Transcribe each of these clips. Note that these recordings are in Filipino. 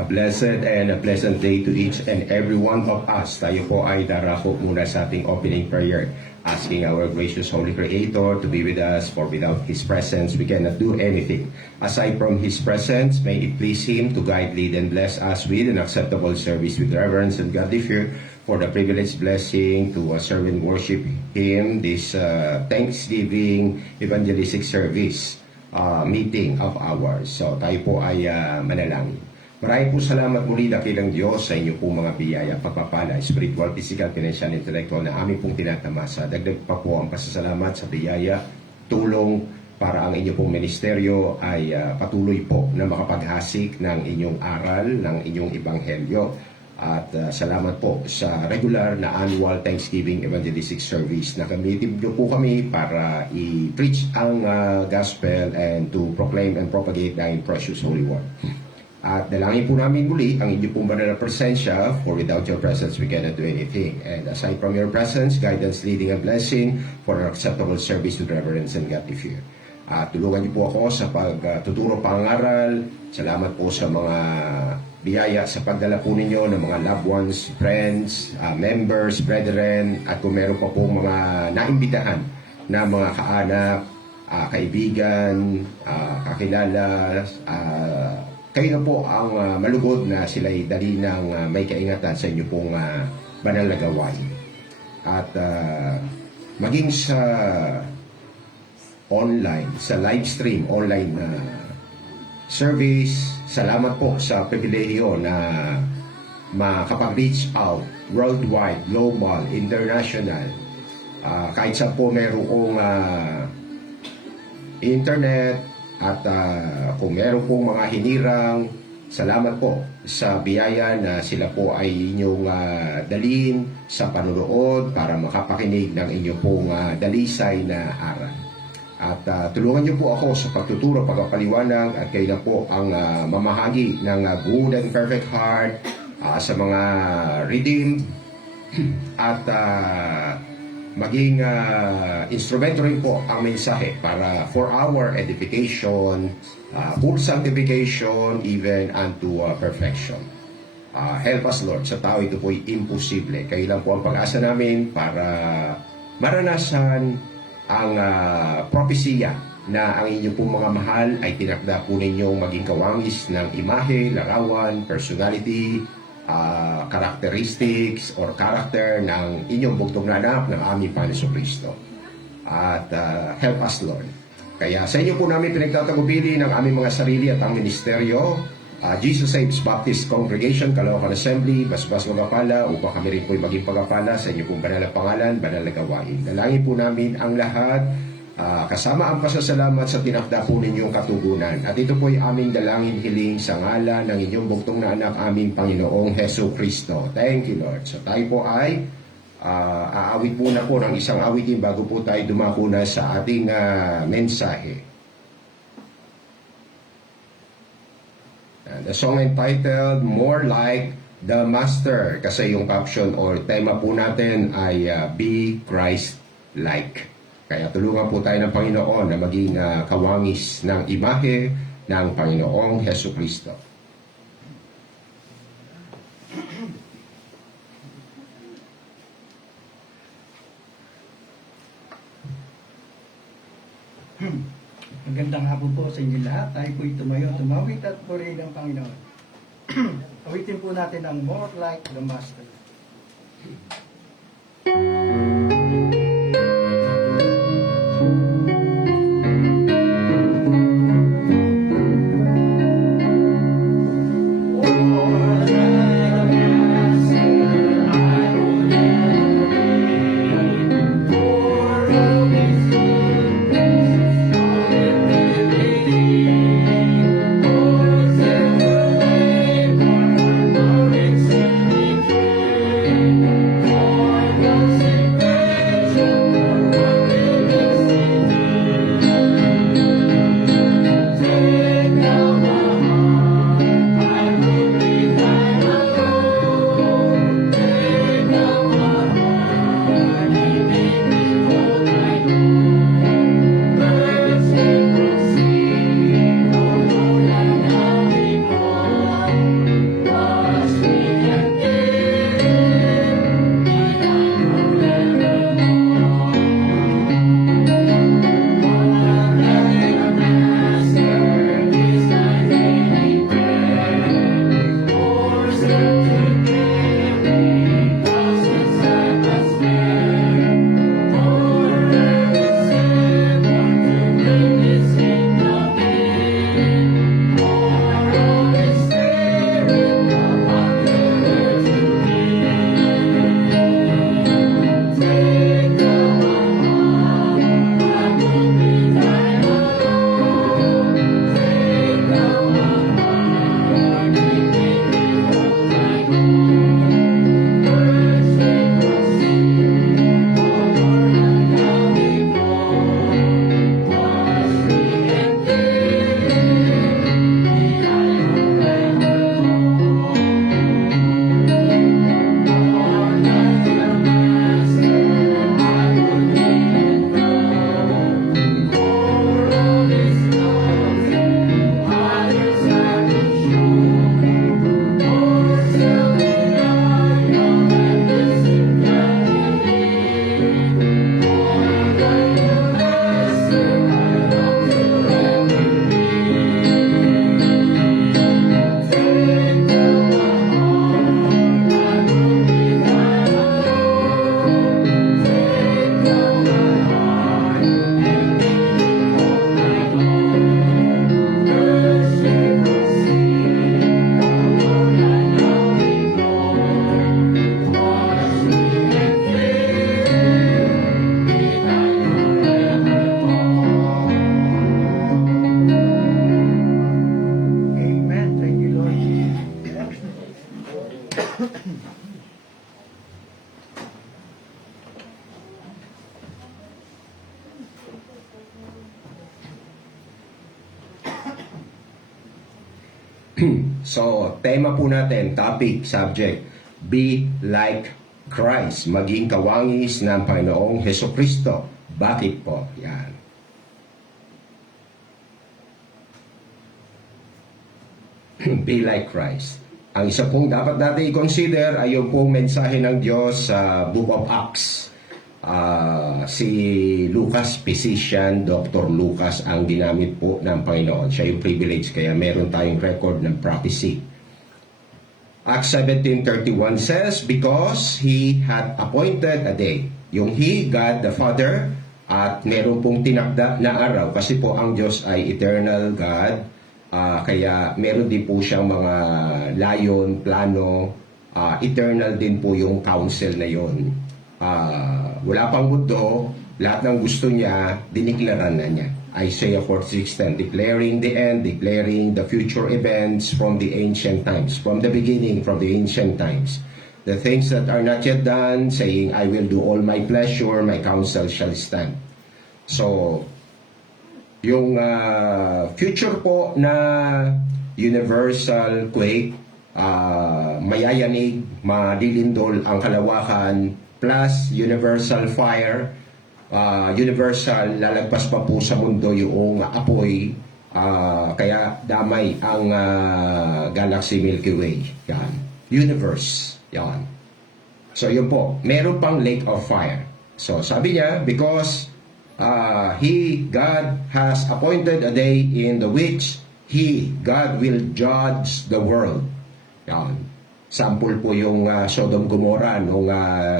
A blessed and a pleasant day to each and every one of us. Tayo po ay darako muna sa ating opening prayer, asking our gracious Holy Creator to be with us, for without His presence we cannot do anything. Aside from His presence, may it please Him to guide, lead, and bless us with an acceptable service with reverence and godly fear, for the privileged blessing to serve and worship Him this Thanksgiving evangelistic service meeting of ours. So tayo po ay manalangin. Maraming po salamat muli dakilang Diyos sa inyo pong mga biyaya, pagpapala, spiritual, physical, financial, intellectual na aming pong tinatamasa. Dagdag pa po ang pasasalamat sa biyaya, tulong para ang inyong pong ministeryo ay patuloy po na makapaghasik ng inyong aral, ng inyong ebanghelyo. At salamat po sa regular na annual Thanksgiving Evangelistic Service na gamitin niyo po kami para i-preach ang gospel and to proclaim and propagate the precious holy word. At dalangin po namin muli ang inyong pong banal na presensya, for without your presence we cannot do anything. And aside from your presence, guidance, leading, and blessing for an acceptable service to reverence and godly fear. At tulungan niyo po ako sa pagtuturo pangaral. Salamat po sa mga biyaya sa pagdala po ninyo ng mga loved ones, friends, members, brethren, at kung meron pa pong mga naimbitahan na mga kaanak, kaibigan, kakilala, kayo na po ang malugod na sila'y dali ng may kaingatan sa inyo pong banal na gawain. At maging sa online, sa live stream, online na service, salamat po sa pribilehiyo na makapag-reach out worldwide, global, international. Kahit sa po merong internet, at kung meron pong mga hinirang, salamat po sa biyaya na sila po ay inyong dalhin sa panunood para makapakinig ng inyong pong dalisay na aral. At tulungan niyo po ako sa pagtuturo, pagpapaliwanag, at kayo na po ang mamahagi ng good and perfect heart sa mga redeemed at maging instrumento rin po ang mensahe para for our edification, full sanctification, even unto perfection. Help us, Lord. Sa tao ito po'y imposible. Kayo lang po ang pag-asa namin para maranasan ang propesya na ang inyong pong mga mahal ay tinakda po ninyong maging kawangis ng imahe, larawan, personality, characteristics or character ng inyong bugtong na anak ng aming Panginoon Kristo. At help us, Lord. Kaya sa inyo po namin pinagtatagubili ng aming mga sarili at ang ministeryo, Jesus Saves Baptist Congregation, Caloocan Assembly, Basbas Magapala, upang kami rin po'y maging pagapala sa inyo pong banal na pangalan, banal na gawain. Dalangin po namin ang lahat, kasama ang pasasalamat sa tinakda po ninyong katugunan. At ito po'y aming dalangin hiling sa ngalan ng inyong bugtong na anak, aming Panginoong Hesus Kristo. Thank you, Lord. So tayo po ay aawit muna po ng isang awitin bago po tayo dumako na sa ating mensahe. The song entitled More Like the Master, kasi yung caption or tema po natin ay Be Christ-like. Kaya tulungan po tayo ng Panginoon na maging kawangis ng imahe ng Panginoong Hesus Kristo. Magandang hapon po sa inyo lahat. Tayo po'y tumayo, tumawit at purihin ng Panginoon. Awitin po natin ang More Like the Master. More So, tema po natin, topic, subject, be like Christ, maging kawangis ng Panginoong Hesukristo. Bakit po? Yan. Be like Christ. Ang isa pong dapat natin i-consider ay yung pong mensahe ng Diyos sa Book of Acts. Si Lucas, physician, Dr. Lucas ang ginamit po ng Panginoon. Siya yung privilege, kaya meron tayong record ng prophecy. Acts 17:31 says, because He had appointed a day. Yung He, God the Father, at meron pong tinakda na araw. Kasi po ang Diyos ay eternal God. Kaya meron din po siyang mga layon, plano. Eternal din po yung counsel na yon. Wala pang mundo, lahat ng gusto niya, diniklaran na niya. Isaiah 46:10, declaring the end, declaring the future events from the ancient times, from the beginning, from the ancient times. The things that are not yet done, saying, I will do all my pleasure, my counsel shall stand. So, yung future po na universal quake, mayayanig, madilindol ang kalawakan, plus universal fire, universal, lalagpas pa po sa mundo yung apoy, kaya damay ang galaxy Milky Way. Yan. Universe. Yan. So yun po, meron pang lake of fire. So sabi niya, because He, God, has appointed a day in the which He, God, will judge the world. Yan. Sample po yung Sodom Gomorrah nung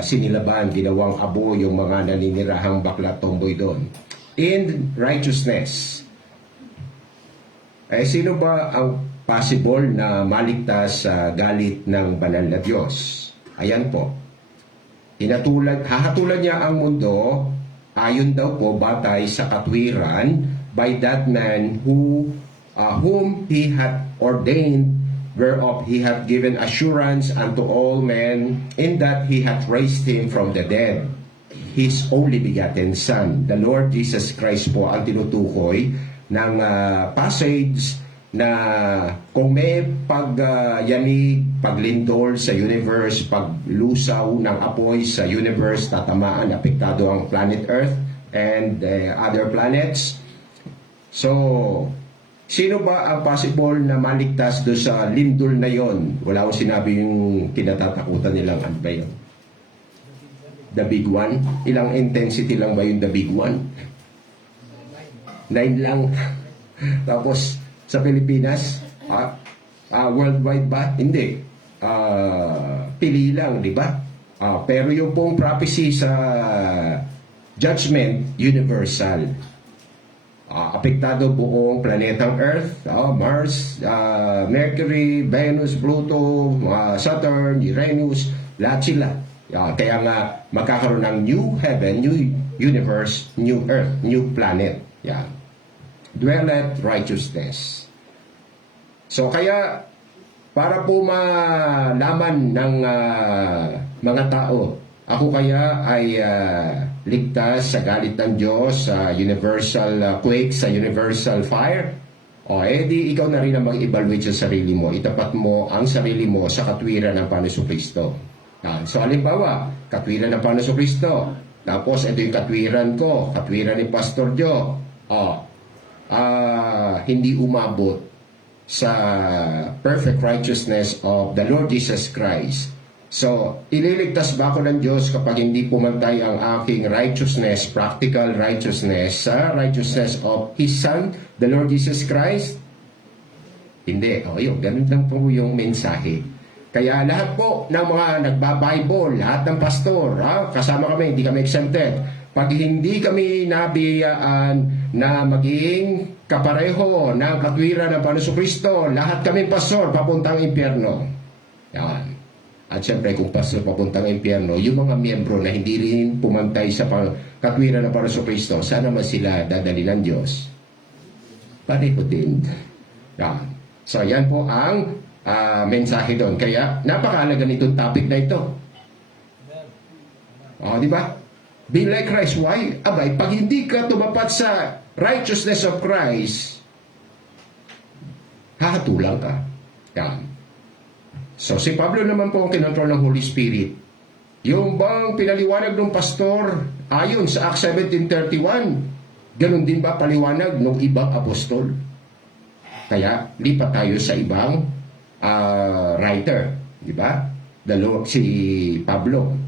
sinilaban, ginawang abo yung mga naninirahang bakla tomboy doon. In righteousness. Sino ba ang possible na maligtas sa galit ng banal na Diyos? Ayan po. Hahatulan niya ang mundo, ayon daw po batay sa katwiran, by that man whom He had ordained, whereof He hath given assurance unto all men, in that He hath raised Him from the dead, His only begotten Son. The Lord Jesus Christ po ang tinutukoy ng passage na kung may pagyanig, paglindol sa universe, paglusaw ng apoy sa universe, tatamaan, apektado ang planet Earth and other planets. So, sino ba ang possible na maligtas do sa lindol na yon? Wala akong sinabi yung kinatatakutan nilang ano ba yun? The big one? Ilang intensity lang ba yung the big one? 9 lang. Tapos sa Pilipinas, worldwide ba? Hindi. Pili lang, di ba? Pero yung pong prophecy sa judgment, universal. Apektado buong planetang Earth, Mars, Mercury, Venus, Pluto, Saturn, Uranus, lahat sila. Kaya nga magkakaroon ng new heaven, new universe, new earth, new planet. Dwelleth righteousness. So kaya para po malaman ng mga tao, ako kaya ay ligtas sa galit ng Diyos, sa universal quake, sa universal fire? Di ikaw na rin ang mag-evaluate sa sarili mo. Itapat mo ang sarili mo sa katwiran ng Panginoong Kristo. So halimbawa, katwiran ng Panginoong Kristo. Tapos ito yung katwiran ko, katwiran ni Pastor Joe. Hindi umabot sa perfect righteousness of the Lord Jesus Christ. So, ililigtas ba ako ng Diyos kapag hindi pumantay ang aking righteousness, practical righteousness, sa righteousness of His Son, the Lord Jesus Christ? Hindi. Ganun lang po yung mensahe. Kaya lahat po ng mga nagba-Bible, lahat ng pastor, kasama kami, hindi kami exempted. Pag hindi kami nabiyaan na maging kapareho ng katwiran ng Panginoong Kristo, lahat kami pastor papuntang impyerno. Yan. At syempre kung pastor papuntang impyerno, yung mga miyembro na hindi rin pumantay sa katwiran ng Panginoong Kristo, sana man sila dadali ng Diyos. Pareho din. Yan. So yan po ang mensahe doon. Kaya napakahalaga nitong topic na ito. Di ba? Be like Christ. Why? Abay, pag hindi ka tumapat sa righteousness of Christ, hahatulang ka. Yan. So si Pablo naman po ang kinontrol ng Holy Spirit. Yung bang pinaliwanag ng pastor ayon sa Acts 17:31, ganun din ba paliwanag ng ibang apostol? Kaya lipat tayo sa ibang writer, di ba? Si Pablo.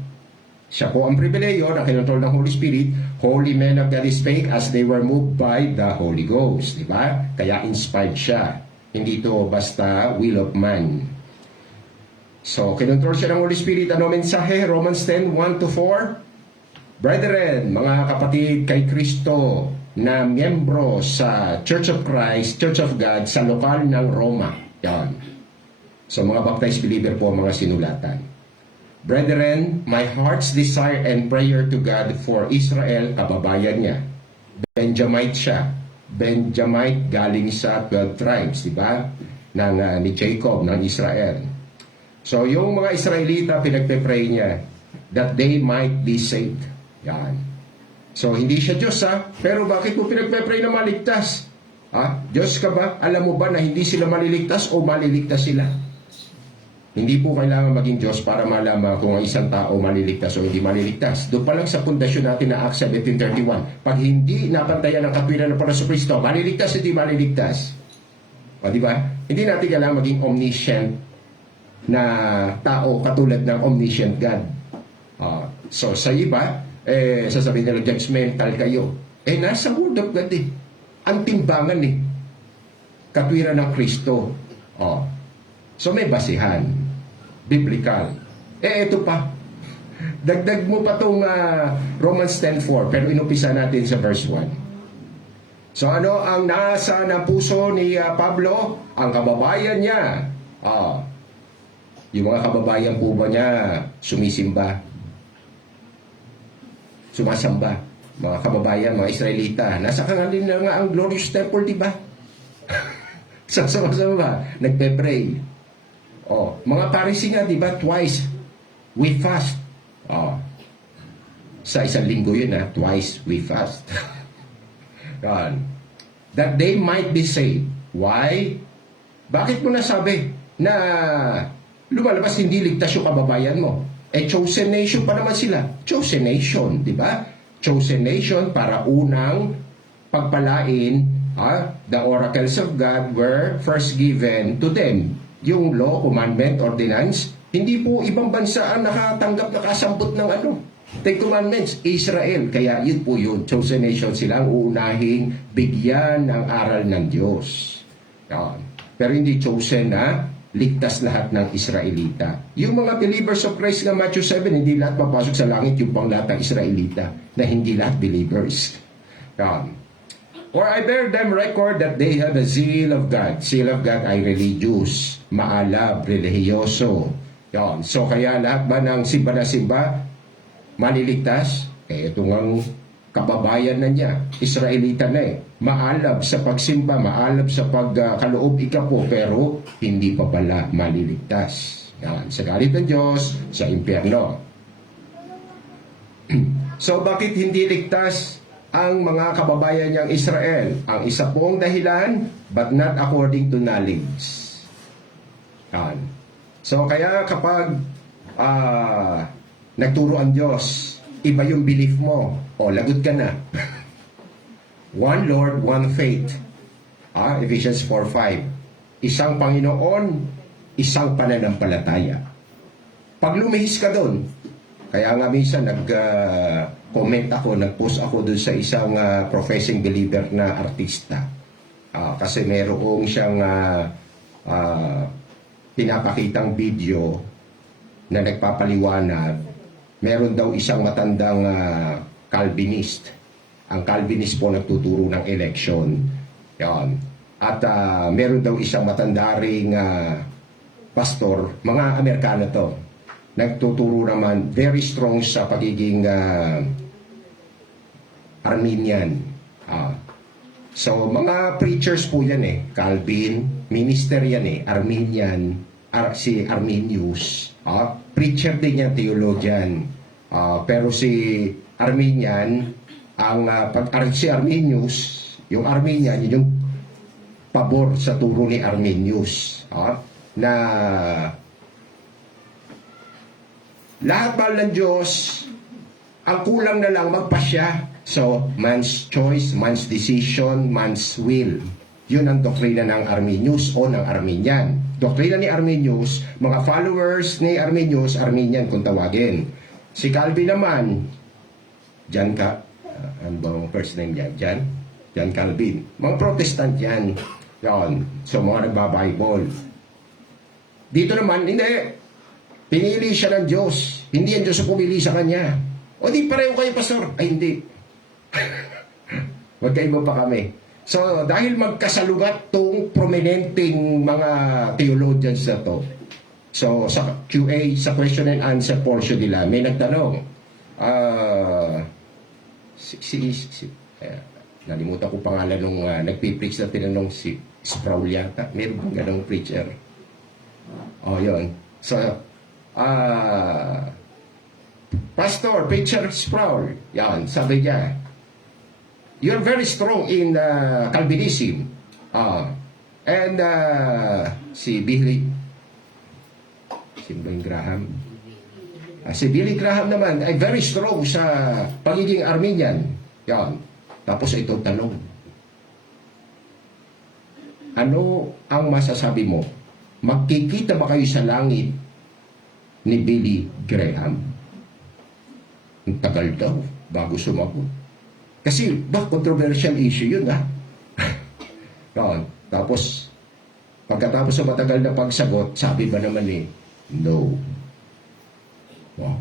Siya po ang pribileyo na kinontrol ng Holy Spirit. Holy men of God spake as they were moved by the Holy Ghost, di ba? Kaya inspired siya. Hindi to basta will of man. So, kinontrol siya ng Holy Spirit. Ano mensahe? Romans 10:1-4. Brethren, mga kapatid kay Kristo na miyembro sa Church of Christ, Church of God, sa lokal ng Roma. Yan. So, mga baptized believer po mga sinulatan. Brethren, my heart's desire and prayer to God for Israel, kababayan niya. Benjamite siya. Benjamite galing sa 12 tribes, di ba? Ni Jacob, ng Israel. So, yung mga Israelita, pinagpe-pray niya that they might be saved. Yan. So, hindi siya Diyos, ha? Pero bakit mo pinagpe-pray na maligtas? Ha? Diyos ka ba? Alam mo ba na hindi sila maliligtas o maliligtas sila? Hindi po kailangan maging Diyos para malaman kung ang isang tao maliligtas o hindi maliligtas. Doon pa lang sa pundasyon natin na Acts 17:31. Pag hindi napantayan ng katwiran ng Kristo, maliligtas, hindi maliligtas. O, di ba? Hindi natin kailangan maging omniscient na tao katulad ng omniscient God. So, sa iba, sasabihin nila, judgmental kayo. Nasa Word of God eh. Ang timbangan eh. Katwiran ng Kristo. So, may basihan. Biblical. Ito pa. Dagdag mo pa itong Romans 10:4, pero inumpisa natin sa verse 1. So, ano ang nasa ng puso ni Pablo? Ang kababayan niya. Yung mga kababayan po ba niya sumisimba? Sumasamba? Mga kababayan, mga Israelita. Nasa kangalin na nga ang glorious temple, di ba? Sama-sama ba? Nagpe-pray. Mga Pharisee nga, di ba? Twice we fast. Sa isang linggo yun, twice we fast. That they might be saved. Why? Bakit mo nasabi na lumalabas hindi ligtas yung kababayan mo? Chosen nation pa naman sila. Chosen nation, di ba? Chosen nation para unang pagpalain, the oracles of God were first given to them. Yung law, commandment, ordinance, hindi po ibang bansa ang nakatanggap, nakasampot ng Ten Commandments, Israel. Kaya yun po yun, chosen nation, sila ang unahing bigyan ng aral ng Diyos. Yan. Pero hindi chosen na ligtas lahat ng Israelita. Yung mga believers of Christ na Matthew 7, hindi lahat papasok sa langit, yung pang lahat ng Israelita, na hindi lahat believers. Yan. For I bear them record that they have a zeal of God. Zeal of God ay religious, maalab, relihiyoso. Yan. So kaya lahat ba ng simba na simba, maliligtas? Ito ngang kababayan na niya, Israelita na maalab sa pagsimba, maalab sa pagkaloob ikapo, pero hindi pa pala maliligtas. Yan. Sa galit ng Diyos, sa impyerno. So bakit hindi ligtas ang mga kababayan niyang Israel? Ang isa pong dahilan, but not according to knowledge. Yan. So kaya kapag nagturo ang Diyos, iba yung belief mo, lagot ka na. One Lord, one faith. Ephesians 4:5. Isang Panginoon, isang pananampalataya. Pag lumihis ka doon, kaya nga minsan nag-comment ako, nag-post ako doon sa isang professing believer na artista. Kasi merong siyang pinapakitang video na nagpapaliwanag. Meron daw isang matandang Calvinist. Ang Calvinist po nagtuturo ng election. Yan. At meron daw isang matandaring pastor, mga Amerikano to, nagtuturo naman very strong sa pagiging Arminian. So mga preachers po yan Calvin, minister yan Arminian, si Arminius. Preacher din yan, theologian. Pero si Arminian, si Arminius, yung Arminian, yun yung pabor sa turo ni Arminius. na lahat mahal ng Diyos, ang kulang na lang magpasya. So, man's choice, man's decision, man's will. Yun ang doktrina ng Arminius o ng Arminian. Doktrina ni Arminius, mga followers ni Arminius, Arminian kung tawagin. Si Calvin naman, ano ba ang first name niya? John Calvin. Mga Protestant yan. Yan. So, mga nagbabible. Dito naman, hindi. Pinili siya ng Diyos. Hindi ang Diyos ang pumili sa kanya. O di pareho kayo, pastor. Ay, hindi. Magkaiba pa kami. So, dahil magkasalugat tong prominenteng mga theologians na to, so, sa QA, sa question and answer portion nila, may nagtanong, nalimutan ko pangalan nung nagpipreach na tinanong si Sproul yata. Meron bang ganong preacher? Oh, yun. So, Pastor, Preacher Sproul, yan, sabi niya, you're very strong in Calvinism. And si Billy Graham. Si Billy Graham naman ay very strong sa pagiging Arminian. Yan. Tapos ito tanong. Ano ang masasabi mo? Magkikita ba kayo sa langit ni Billy Graham? Ang tagal daw bago sumagot. Kasi controversial issue yun Tapos pagkatapos sa matagal na pagsagot, sabi ba naman no. Wow.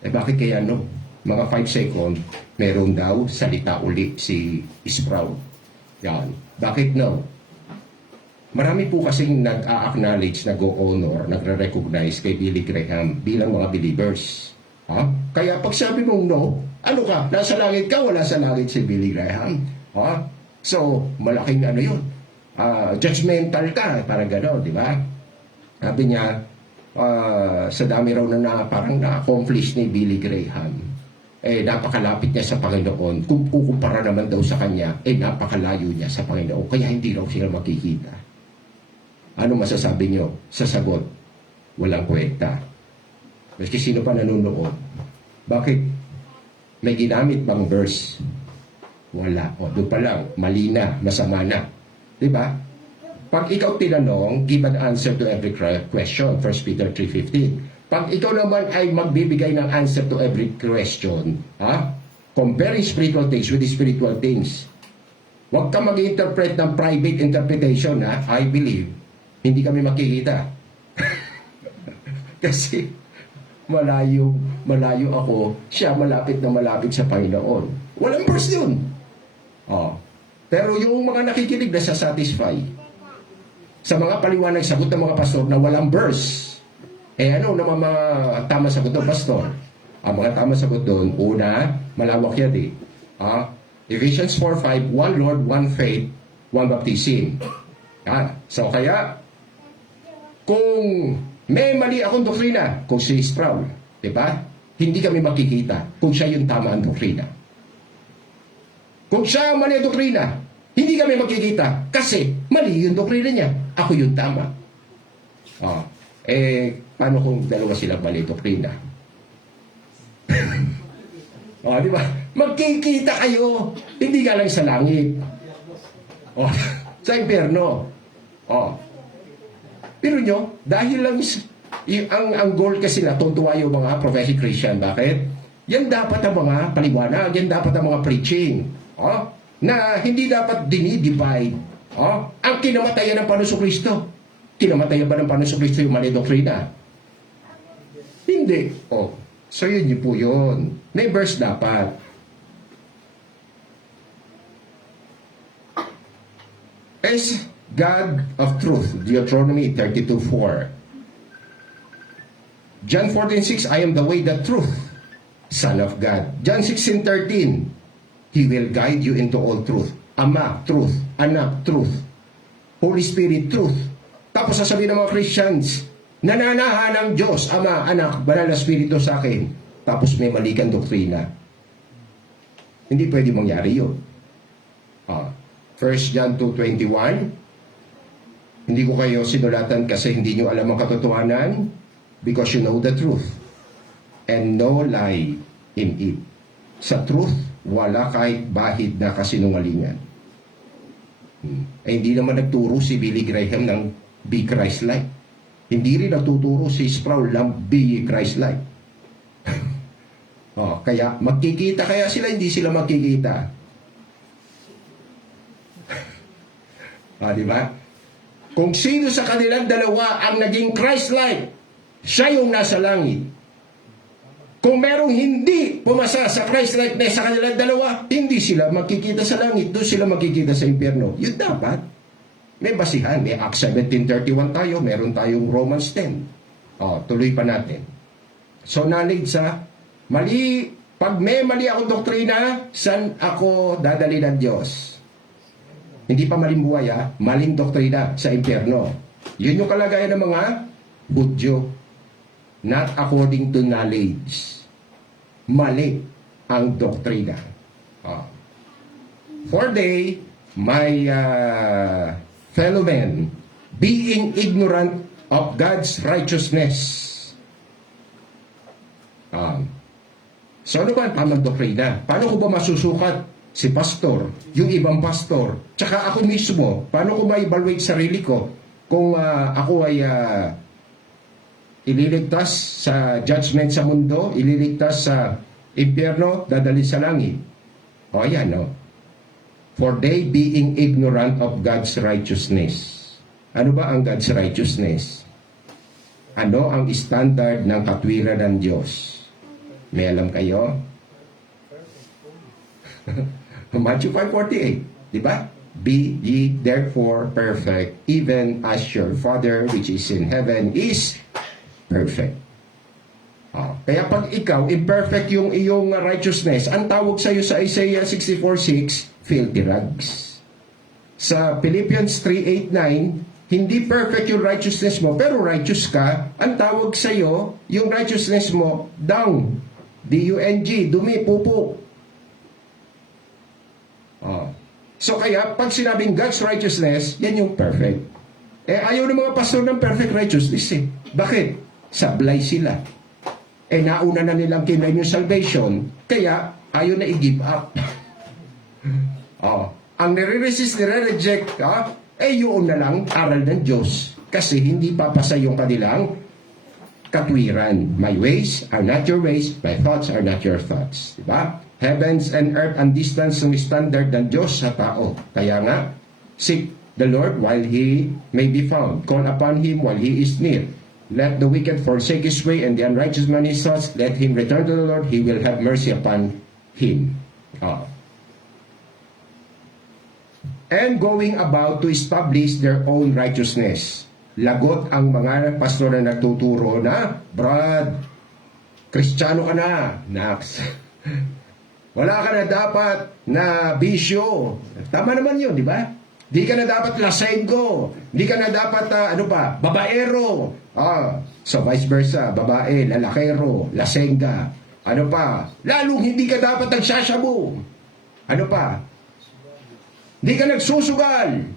Bakit kaya no? Mga 5 seconds, meron daw salita ulit si Sproul. Yan. Bakit no? Marami po kasing nag-a-acknowledge, nag-o-honor, nagre-recognize kay Billy Graham bilang mga believers. Kaya pag sabi mong no, ano ka? Nasa langit ka, wala sa langit si Billy Graham. So, malaking ano yun. Judgmental ka, parang gano'n, di ba? Sabi niya, sa dami raw na parang na-accomplish ni Billy Graham, napakalapit niya sa Panginoon. Kung kukumpara naman daw sa kanya, napakalayo niya sa Panginoon. Kaya hindi raw sila makikita. Ano masasabi niyo sa sagot? Walang kwenta. Maski sino pa nanonood. Bakit? May ginamit bang verse? Wala. Doon pa lang, mali na, masama na. Diba? Pag ikaw tinanong, give an answer to every question. 1 Peter 3:15. Pag ikaw naman ay magbibigay ng answer to every question, comparing spiritual things with the spiritual things. Huwag ka mag-interpret ng private interpretation, I believe. Hindi kami makikita. Kasi malayo ako, siya malapit na malapit sa Panginoon. Walang verse yun. Pero yung mga nakikinig na satisfy sa mga paliwanag sagot ng mga pastor na walang verse. Ano naman mga tama sagot doon, pastor? Ang mga tama sagot doon, una, malawak yan Ephesians 4:5, one Lord, one faith, one baptism. So kaya, kung may mali akong doktrina, kung si Sproul, diba? Hindi kami makikita kung siya yung tama ang doktrina. Kung siya ang mali ang doktrina, hindi kami makikita kasi mali yung doktrina niya. Ako yung tama. Paano kung dalawa silang mali doktrina? Di ba? Magkikita kayo. Hindi ka lang sa langit. Sa impyerno. Pero nyo, dahil lang ang goal kasi na tutuwa yung mga professing Christian. Bakit? Yan dapat ang mga paliwanag. Yan dapat ang mga preaching. Na hindi dapat dinidivide. Ang kinamatayan ng Panginoon Kristo. Kinamatayan ba ng Panginoon Kristo yung mali doktrina? Hindi. So yun po yun. May verse dapat. As God of truth, Deuteronomy 32:4. John 14:6, I am the way, the truth, Son of God. John 16:13, He will guide you into all truth. Ama, truth. Anak, truth. Holy Spirit, truth. Tapos sasabihin ng mga Christians, nananahan ng Diyos, Ama, Anak, Banal na Espiritu sa akin. Tapos may mali kang doktrina. Hindi pwede mangyari yun. 1 John 2:21, Hindi ko kayo sinulatan kasi hindi nyo alam ang katotohanan, because you know the truth and no lie in it. Sa truth, wala kahit bahid na kasinungalingan. Hindi naman nagturo si Billy Graham ng Be Christ-like. Hindi rin nagtuturo si Sproul ng Be Christ-like. Kaya magkikita kaya sila, hindi sila magkikita. Di ba? Kung sino sa kanilang dalawa ang naging Christ-like, siya yung nasa langit. Kung merong hindi pumasa sa Christ-likeness sa kanilang dalawa, hindi sila makikita sa langit, doon sila makikita sa impyerno. Yun dapat. May basihan. May Acts 17:31 tayo, meron tayong Romans 10. Tuloy pa natin. So, knowledge sa mali. Pag may mali akong doktrina, saan ako dadali ng Diyos? Hindi pa maling buhay, maling doktrina sa impyerno. Yun yung kalagayan ng mga Hudyo. Not according to knowledge. Mali ang doktrina. For they, my fellow men, being ignorant of God's righteousness. So ano ba ang tamang doktrina? Paano ko ba masusukat si pastor, yung ibang pastor, tsaka ako mismo? Paano ko ba evaluate sarili ko kung ako ay ililigtas sa judgment sa mundo, ililigtas sa impyerno, dadali sa langit? Ayan, no? For they being ignorant of God's righteousness. Ano ba ang God's righteousness? Ano ang standard ng katwiran ng Diyos? May alam kayo? Matthew 5:48, di ba? Be ye therefore perfect, even as your Father which is in heaven is perfect. Kaya pag ikaw, imperfect yung iyong righteousness, ang tawag sa iyo sa Isaiah 64:6, filthy rags. Sa Philippians 3:8-9, hindi perfect yung righteousness mo, pero righteous ka, ang tawag sa iyo, yung righteousness mo, dung, D-U-N-G, dumi, pupo. So kaya, pag sinabing God's righteousness, yan yung perfect. Ayaw ng mga pastor ng perfect righteousness eh. Bakit? Sablay sila. Nauna na nilang kinain yung salvation, kaya ayaw na i-give up. Ang nire-resist, nire-reject, yun na lang aral ng Diyos. Kasi hindi papasa yung kanilang katwiran. My ways are not your ways, my thoughts are not your thoughts. Diba? Heavens and earth ang distance ng standard ng Diyos sa tao. Kaya nga, seek the Lord while He may be found. Call upon Him while He is near. Let the wicked forsake his way, and the unrighteous man his thoughts. Let him return to the Lord. He will have mercy upon him. And going about to establish their own righteousness. Lagot ang mga pastor na nagtuturo na, Brad, Kristiyano ka na. Nax. Wala ka na dapat na bisyo. Tama naman yun, di ba? Di ka na dapat lasenggo. Di ka na dapat, babaero. So vice versa, babae, lalakero, lasenga. Ano pa? Lalong hindi ka dapat nagsasabu. Ano pa? Di ka nagsusugal.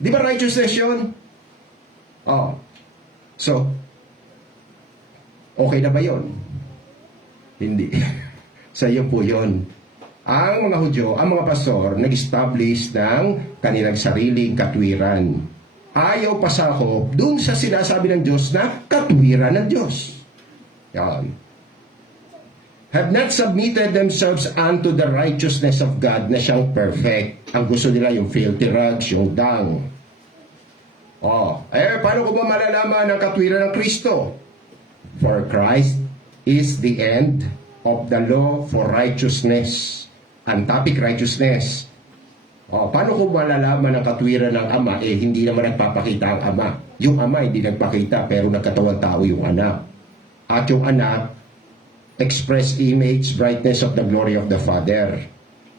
Di ba righteousness yun? So, okay na ba yun? Hindi. Sa iyo po yun. Ang mga Hudyo, ang mga pastor, nag-establish ng kanilang sariling katwiran. Ayaw pasakop dun sa sinasabi ng Diyos na katwiran ng Diyos. Yan. Have not submitted themselves unto the righteousness of God na siyang perfect. Ang gusto nila yung filthy rags, yung dung. Paano ko ba malalaman ang katwiran ng Kristo? For Christ is the end of the law for righteousness. Ang topic, righteousness. Paano ko malalaman ang katwiran ng Ama? Hindi naman nagpapakita ang Ama. Yung Ama hindi nagpakita, pero nagkatawang tao yung Anak. At yung Anak, express image, brightness of the glory of the Father.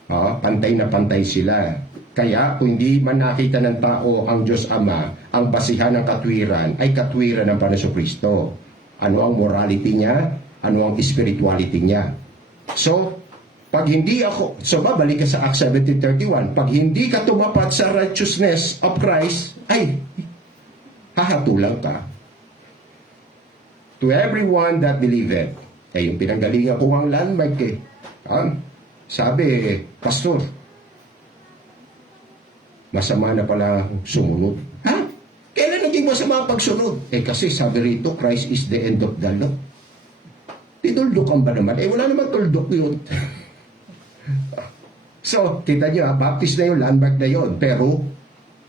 Pantay na pantay sila. Kaya, kung hindi man nakita ng tao ang Diyos Ama, ang basihan ng katwiran ay katwiran ng Panginoon Kristo. Ano ang morality niya? Ano ang spirituality niya? So, Pag hindi ako, so babalik ka sa Acts 17:31, pag hindi ka tumapat sa righteousness of Christ, ay, hahatulan ka. To everyone that believeth. Eh, yung pinanggalingan ko ang landmark eh. Sabi, Pastor, masama na pala sumunod. Ha? Kailan naging masama ang pagsunod? Eh kasi sabi rito, Christ is the end of the law. Tinuldukan ba naman? Eh wala naman tuldok yun. So, kita nyo, baptist na yun, landmark na yun. Pero,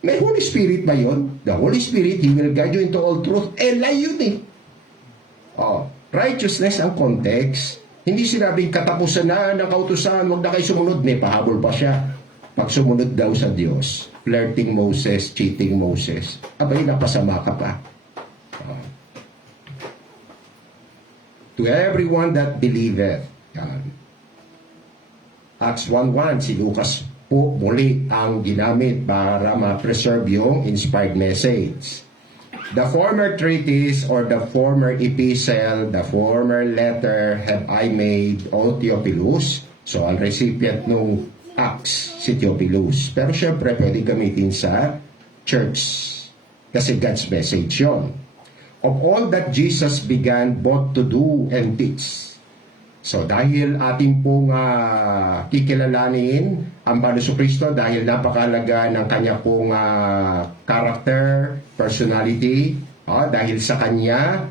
may Holy Spirit ba yun? The Holy Spirit, He will guide you into all truth. Eh, lie yun eh. Oh, righteousness ang context. Hindi sinabing katapusan na ng kautusan, huwag na kayo sumunod. May pahabol pa siya. Pag sumunod daw sa Diyos, flirting Moses, cheating Moses, abay napasama ka pa. Oh. To everyone that believeth. Yan. Acts 1:1, si Lucas po muli ang ginamit para ma-preserve yung inspired message. The former treatise or the former epistle, the former letter have I made, O Theophilus. So, ang recipient nung Acts, si Theophilus. Pero syempre, pwede gamitin sa church. Kasi God's message yun. Of all that Jesus began both to do and teach. So, dahil ating pong kikilalanin ang Panginoon Kristo dahil napakalaga ng kanya pong character, personality, dahil sa kanya,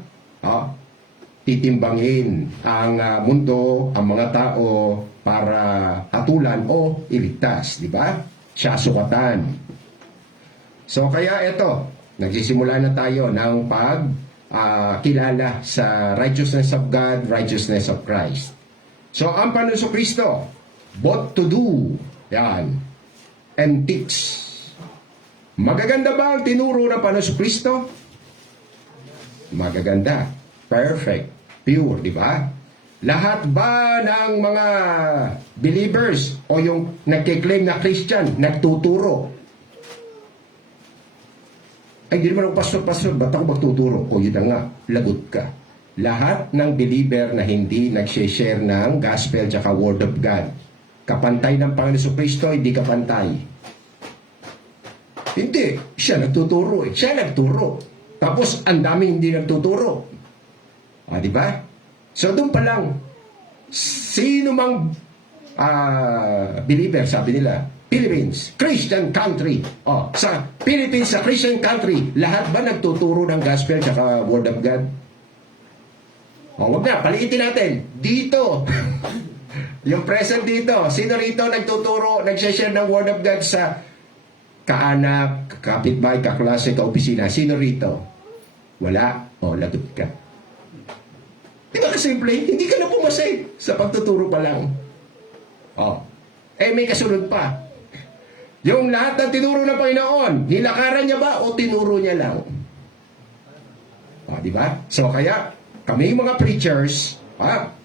titimbangin ang mundo, ang mga tao para hatulan o iligtas, di ba? Siya sukatan. So, kaya ito, nagsisimula na tayo ng kilala sa righteousness of God, righteousness of Christ. So, ang Panginoon Kristo, both to do, yan, and teach. Magaganda ba ang tinuro ng Panginoon Kristo? Magaganda. Perfect. Pure, di ba? Lahat ba ng mga believers o yung nagkiklaim na Christian, nagtuturo? Ay, di naman ako pastor, ba't ako magtuturo? O yun na nga, lagot ka. Lahat ng believer na hindi nag-share ng gospel tsaka word of God, kapantay ng Panginoon Kristo, hindi kapantay. Hindi. Siya nagtuturo eh. Siya nagturo. Tapos, ang dami hindi nagtuturo. Di ba? So, doon pa lang, sino mang believer, sabi nila, Philippines, Christian country. Sa Philippines, sa Christian country, lahat ba nagtuturo ng gospel tsaka word of God? Wag na, paliitin natin. Dito. Yung present dito. Sino rito nagtuturo, nag-share ng word of God sa kaanak, kapitbahay, kaklase, kaopisina? Sino rito? Wala. Lagot ka. Di ba kasimple? Hindi ka na pumasay sa pagtuturo pa lang. May kasunod pa. Yung lahat ng tinuro ng Panginoon, nilakaran niya ba o tinuro niya lang? Di ba? So kaya, kami mga preachers,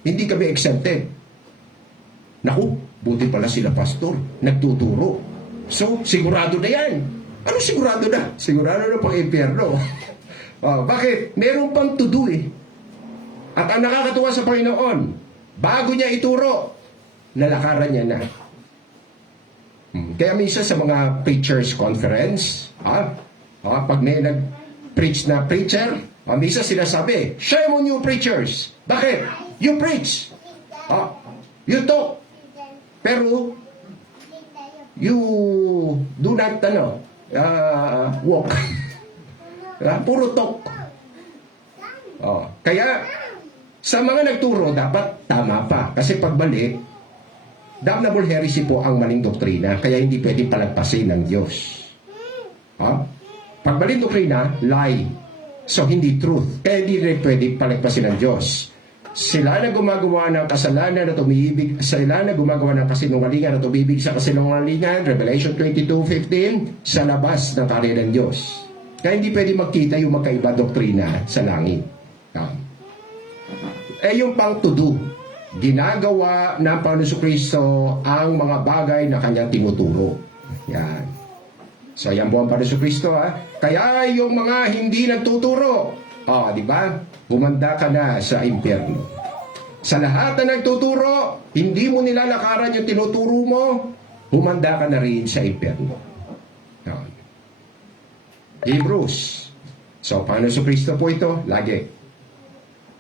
hindi kami exempted. Naku, buti pala sila pastor, nagtuturo. So, sigurado na yan. Ano sigurado na? Sigurado na pang impyerno. Bakit? Meron pang to do eh. At ang nakakatuwa sa Panginoon, bago niya ituro, nalakaran niya na. Kaya minsan sa mga preachers conference, pag may nag-preach na preacher, minsan sinasabi, shame on you preachers. Bakit? You preach. You talk. Pero, you do not, walk. Puro talk. Kaya, sa mga nagturo, dapat tama pa. Kasi pagbalik, damnable heresy po ang maling doktrina, kaya hindi pwedeng palagpasin ng Diyos. Pag maling doktrina, lie. So, hindi truth. Kaya hindi rin pwedeng palagpasin ng Diyos. Sila na gumagawa ng kasalanan at umibig, sila na gumagawa ng kasinungalingan at umibig sa kasinungalingan, Revelation 22:15, sa labas ng karya ng Diyos. Kaya hindi pwedeng magkita yung magkaiba doktrina sa langit. Yung pang to do, ginagawa ng Panginoon Kristo ang mga bagay na kanyang tinuturo. Yan. So, yan po ang Panginoon Kristo, Kaya yung mga hindi nagtuturo, di ba? Bumanda ka na sa impyerno. Sa lahat na nagtuturo, hindi mo nilalakaran yung tinuturo mo, humanda ka na rin sa impyerno. Yan. Hebrews. So, paano sa Kristo po ito? Lagi.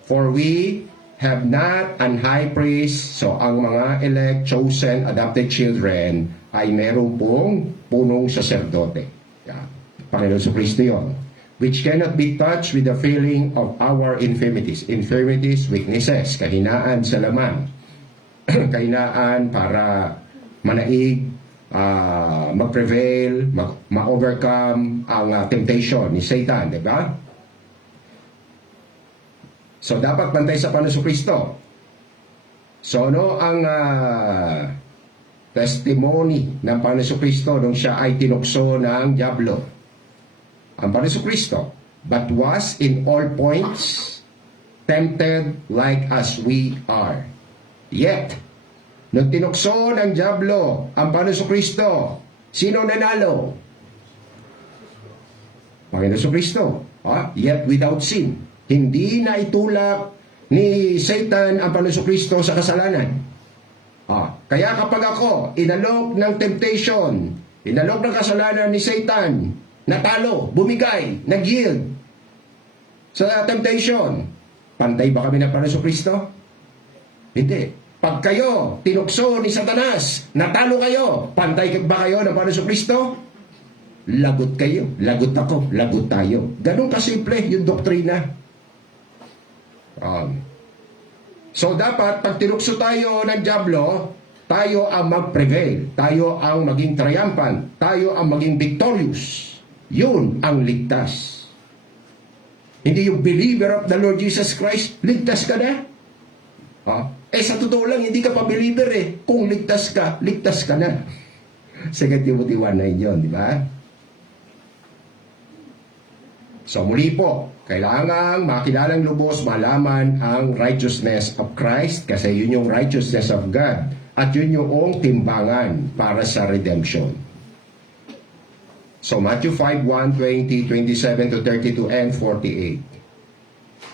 For we have not an high priest. So, ang mga elect, chosen, adopted children ay meron pong punong saserdote. Yan. Panginoon sa Kristo yun. Which cannot be touched with the feeling of our infirmities. Infirmities, weaknesses, kahinaan sa laman. Kahinaan para manaig, mag-prevail, ma-overcome ang temptation ni Satan, di ba? So, dapat pantay sa Panginoon Kristo. So, ano ang testimony ng Panginoon Kristo nung siya ay tinukso ng diablo? Ang Panginoon Kristo, but was in all points tempted like as we are. Yet, nung tinukso ng diablo ang Panginoon Kristo, sino nanalo? Panginoon Kristo. Yet without sin. Hindi na itulak ni Satan ang Panginoon Kristo sa kasalanan. Kaya kapag ako inalok ng temptation, inalok ng kasalanan ni Satan, natalo, bumigay, nag-yield sa temptation, pantay ba kami ng Panginoon Kristo? Hindi. Pag kayo tinukso ni Satanas, natalo kayo, pantay ba kayo ng Panginoon Kristo? Lagot kayo, lagot ako, lagot tayo. Ganun kasimple yung doktrina. So dapat pag tinukso tayo ng diablo, tayo ang mag-prevail, tayo ang maging triumphant, tayo ang maging victorious. Yun ang ligtas. Hindi yung believer of the Lord Jesus Christ, ligtas ka na. Sa totoo lang, hindi ka pa believer eh. Kung ligtas ka na. 2 Timothy 1:9 yun, di ba? So muli po, kailangan makilalang lubos, malaman ang righteousness of Christ kasi yun yung righteousness of God at yun yung timbangan para sa redemption. So Matthew 5:1, 20, 27 to 32 and 48.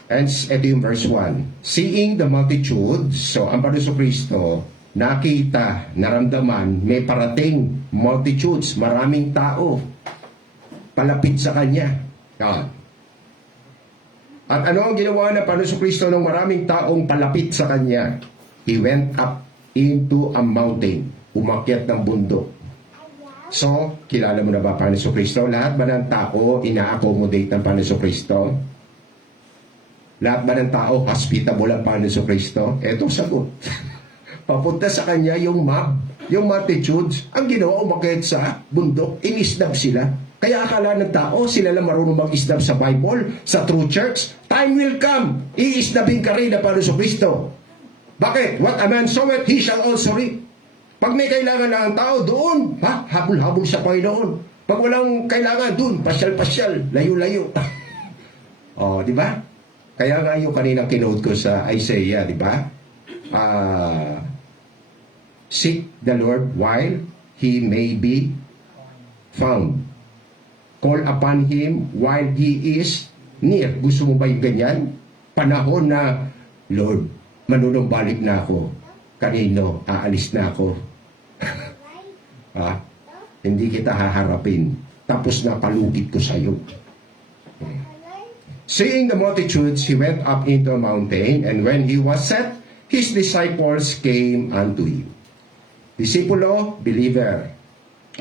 And ito yung verse 1. Seeing the multitudes, so ang Panginoon Kristo, nakita, naramdaman, may parating multitudes, maraming tao, palapit sa Kanya. Yan. At ano ang ginawa ng Panginoon Kristo ng maraming taong palapit sa Kanya? He went up into a mountain, umakyat ng bundok. So, kilala mo na ba Panginoon Kristo? Lahat ba ng tao ina-accommodate ng Panginoon Kristo? Lahat ba ng tao hospitable ang Panginoon Kristo? Eto sagot. Papunta sa Kanya yung multitudes, ang ginawa umakyat sa bundok, inisnab sila. Kaya akala ng tao, sila lang marunong mag-isnab sa Bible, sa true church. Time will come, iisnabin ka rin ng Panginoon Kristo. Bakit? What a man soweth, he shall also reap. Pag may kailangan na ang tao, doon, habol-habol sa Panginoon. Pag walang kailangan, doon, pasyal-pasyal, layo-layo. Di ba? Kaya nga yung kaninang kinote ko sa Isaiah, di ba? Seek the Lord while He may be found. Call upon Him while He is near. Gusto mo ba yung ganyan? Panahon na, Lord, manunumbalik na ako. Kanino? Aalis na ako. Hindi kita haharapin. Tapos na palugit ko sa iyo. Seeing the multitudes, He went up into a mountain, and when He was set, His disciples came unto Him. Disipulo, believer,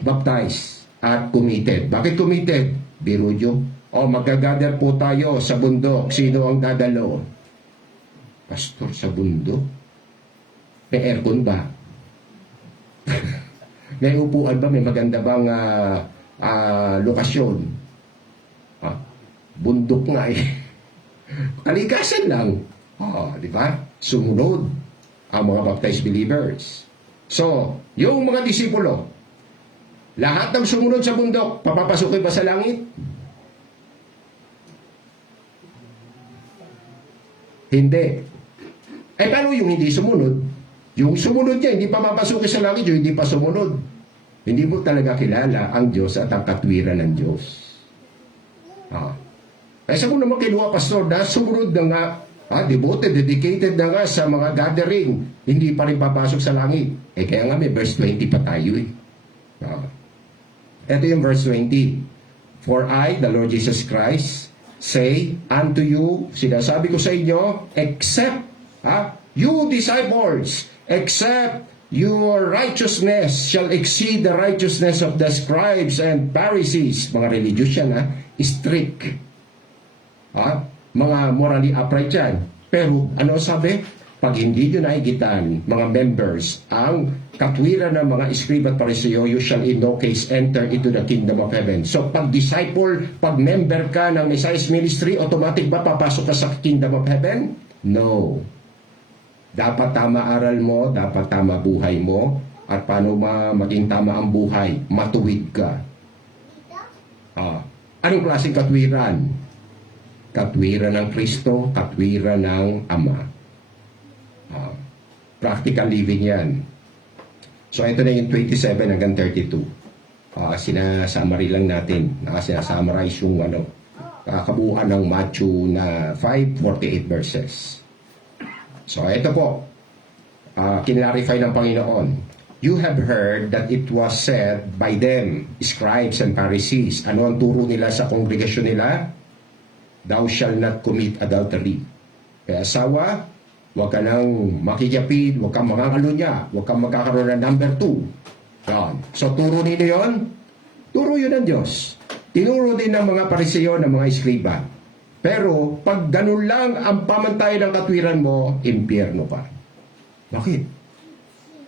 baptized, at committed. Bakit committed? Biro nyo. Magagather po tayo sa bundok. Sino ang dadalo? Pastor, sa bundok? May aircon ba? May upuan ba? May maganda bang lokasyon? Bundok nga eh. Kalikasan lang. Di ba? Sumunod ang mga baptized believers. So, yung mga disipulo, lahat ng sumunod sa bundok, papapasukin ba sa langit? Hindi. Paano yung hindi sumunod? Yung sumunod niya, hindi pa mapasukin sa langit, yung hindi pa sumunod. Hindi mo talaga kilala ang Diyos at ang katwiran ng Diyos. Kaya sa mo naman kinuha, Pastor, na sumunod na nga Devoted, dedicated na nga sa mga gathering, hindi pa rin papasok sa langit. Kaya nga may verse 20 pa tayo eh. Ito yung verse 20. For I, the Lord Jesus Christ, say unto you, sinasabi ko sa inyo, except, you disciples, except your righteousness shall exceed the righteousness of the scribes and Pharisees. Mga religious yan, strict. Mga morally upright yan. Pero, ano sabi? Pag hindi nyo naigitan, mga members, ang katwiran ng mga scribe at pariseo, you shall in no case enter into the kingdom of heaven. So, pag disciple, pag member ka ng Messiah's ministry, automatic ba papasok ka sa kingdom of heaven? No. Dapat tama aral mo, dapat tama buhay mo, at paano maging tama ang buhay? Matuwid ka. Anong klaseng katwiran? Katwiran ng Kristo, katwiran ng Ama. Practical living yan. So ito na yung 27 hanggang 32. Sinasummary lang natin. Sinasummarize yung kabuuan ng Matthew na 5:48 verses. So ito po, kinlarify ng Panginoon. You have heard that it was said by them, scribes and Pharisees. Ano ang turo nila sa kongregasyon nila? Thou shall not commit adultery. Kaya asawa, huwag ka nang makikipid, huwag kang makakalunya, huwag kang magkakaroon ng number 2. Yan. So, turo nila yon? Turo yun ng Diyos. Tinuro din ng mga pariseo, ng mga iskriba. Pero, pag ganun lang ang pamantayan ng katwiran mo, impyerno ka. Bakit?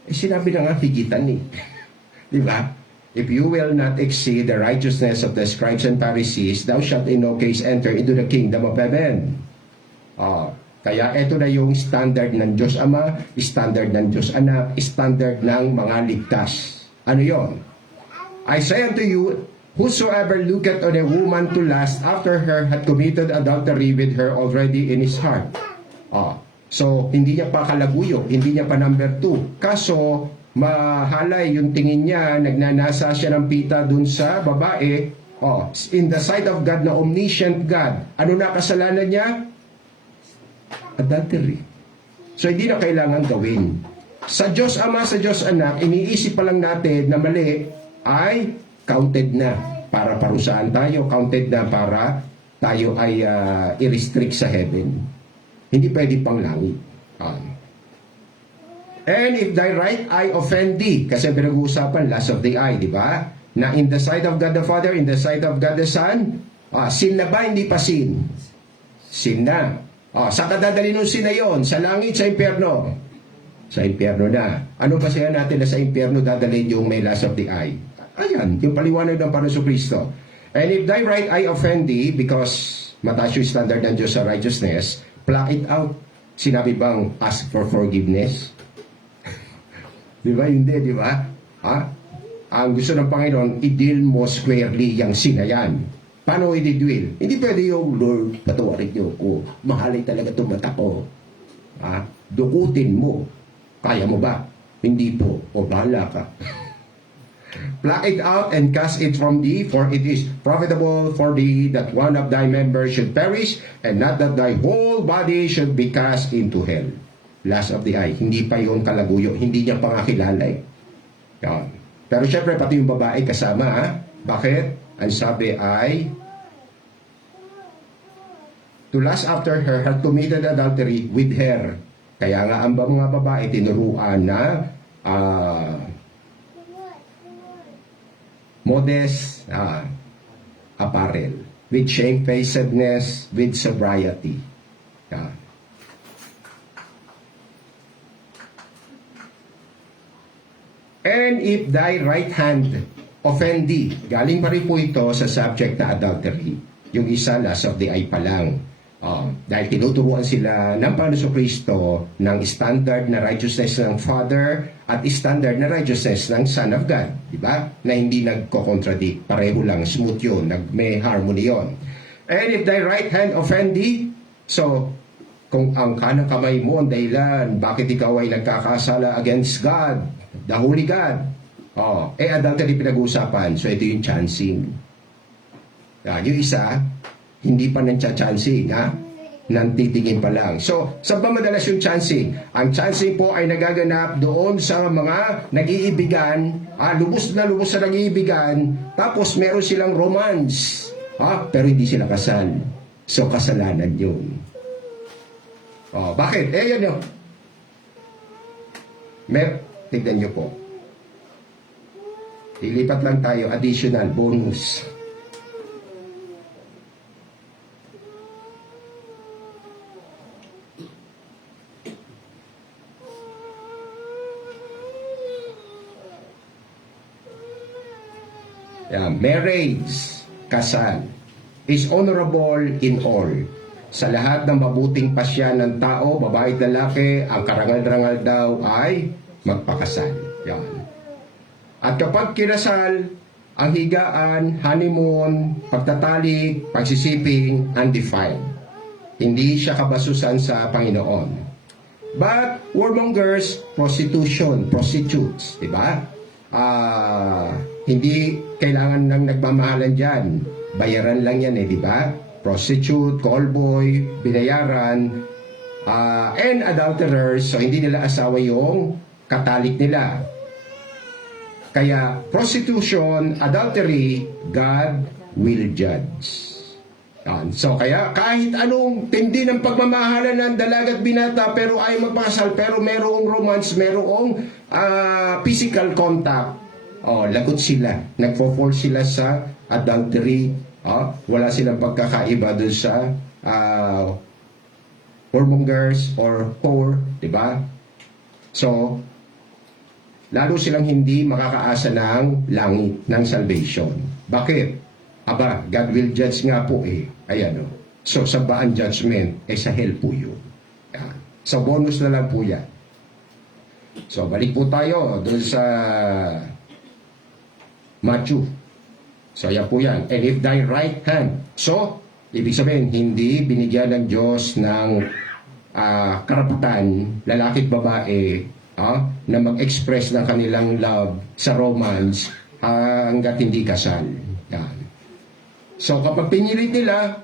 Sinabi na nga, higitan eh. Di ba? If you will not exceed the righteousness of the scribes and Pharisees, thou shalt in no case enter into the kingdom of heaven. Kaya ito na yung standard ng Diyos Ama, standard ng Diyos Anak, standard ng mga ligtas. Ano yon? I say unto you, whosoever looketh on a woman to lust after her had committed adultery with her already in his heart. So, hindi niya pa kalaguyo, hindi niya pa number 2. Kaso, mahalay yung tingin niya, nagnanasa siya ng pita dun sa babae. In the sight of God na omniscient God, ano na kasalanan niya? Adultery. So, hindi na kailangan gawin. Sa Diyos Ama, sa Diyos Anak, iniisip pa lang natin na mali ay counted na para parusaan tayo, counted na para tayo ay i-restrict sa heaven. Hindi pwede pang langit. And if thy right eye offend thee, kasi pinag-uusapan last of the eye, di ba? Na in the sight of God the Father, in the sight of God the Son, sin na ba? Hindi pa sin. Sin na. Sa kadadali nung sin na yun, sa langit, sa impyerno. Sa impyerno na. Ano pa siya natin na sa impyerno dadalhin yung may last of the eye? Ayan, yung paliwanag ng Panginoon Kristo. And if thy right eye offend thee, because mataas yung standard ng Diyos sa righteousness, pluck it out. Sinabi bang ask for forgiveness? Di ba? Hindi, di ba? Ang gusto ng Panginoon, i-deal mo squarely yung sin na yan. Paano i-deal? Hindi pwede yung, Lord, patawarin niyo ko. Mahalay talaga itong mata ko. Dukutin mo. Kaya mo ba? Hindi po. O bahala ka. Pluck it out and cast it from thee, for it is profitable for thee that one of thy members should perish, and not that thy whole body should be cast into hell. Last of the eye. Hindi pa yung kalaguyo. Hindi niya pa nga kilala eh. Yan. Pero syempre, pati yung babae kasama. Bakit? Ang sabi ay, to lust after her had committed adultery with her. Kaya nga ang mga babae tinuruan na modest apparel, with shamefacedness, with sobriety. And if thy right hand offend thee, galing pa rin po ito sa subject na adultery. Yung isa, last of the eye pa lang. Dahil tinuturuan sila ng Panginoon Kristo ng standard na righteousness ng Father at standard na righteousness ng Son of God. Diba? Na hindi nagko-contradict. Pareho lang, smooth yun. May harmony yun. And if thy right hand offend thee, so, kung ang kanang kamay mo ang dahilan, bakit ikaw ay nagkakasala against God, the Holy God? Adultery pinag-uusapan. So, ito yung chancing. Yung isa, hindi pa nang chancing, ha? ng titingin pa lang. So, saan ba madalas yung chancing? Ang chancing po ay nagaganap doon sa mga nag-iibigan, lubos na nag-iibigan, tapos meron silang romance, pero hindi sila kasal. So, kasalanan yun. Bakit? Yan yun. Tignan nyo po. Ilipat lang tayo, additional, bonus. Marriage, kasal, is honorable in all. Sa lahat ng mabuting pasya ng tao, babae at lalaki, ang karangal-rangal daw ay magpakasal. Yan. At kapag kinasal, ang higaan, honeymoon, pagtatalik, pagsisiping, undefiled. Hindi siya kabasusan sa Panginoon. But, warmongers, prostitution, prostitutes, di ba? Hindi kailangan ng nagmamahalan dyan. Bayaran lang yan di ba? Prostitute, callboy, binayaran, and adulterers, so hindi nila asawa yung katalik nila. Kaya, prostitution, adultery, God will judge. Yan. So, kaya kahit anong tindi ng pagmamahalan ng dalaga at binata, pero ay magpakasal, pero merong romance, merong physical contact, lagot sila. Nagfo-fall sila sa adultery. Wala silang pagkakaiba doon sa whoremongers or whore, di ba? So, lalo silang hindi makakaasa ng langit, ng salvation. Bakit? God will judge nga po Ayan So, sa baan judgment, sa hell po yun. Yan. So, bonus na lang po yan. So, balik po tayo doon sa Matthew. So, yan po yan. And if thy right hand. So, ibig sabihin, hindi binigyan ng Diyos ng karapatan, lalaki at babae, na mag-express ng kanilang love sa romance hanggat hindi kasal. Yan. So, kapag pinilit nila,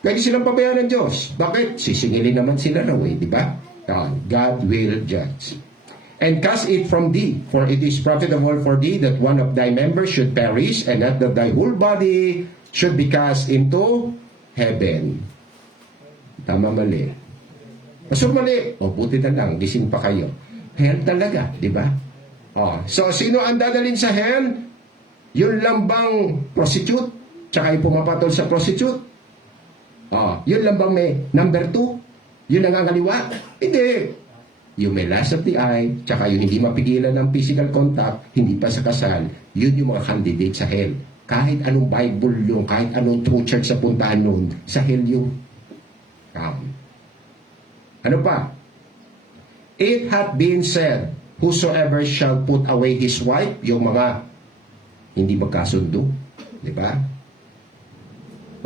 pwede silang pabayaan ng Diyos. Bakit? Sisingilin naman sila raw di ba? God will judge. And cast it from thee, for it is profitable for thee that one of thy members should perish, and not that thy whole body should be cast into heaven. Tama, mali. So, mali. Buti na lang, gising pa kayo. Hell talaga, di ba? So, sino ang dadalhin sa hell? Yun lang bang prostitute? Tsaka yung pumapatol sa prostitute? Yun lang bang may number 2? Yun ang angaliwa? Hindi. Yung may lust of the eye, tsaka yung hindi mapigilan ng physical contact, hindi pa sa kasal, yun yung mga candidate sa hell. Kahit anong Bible yung, kahit anong true church sa puntahan nun, sa hell yung. Ano pa? It hath been said, whosoever shall put away his wife, yung mga hindi magkasundo, di ba?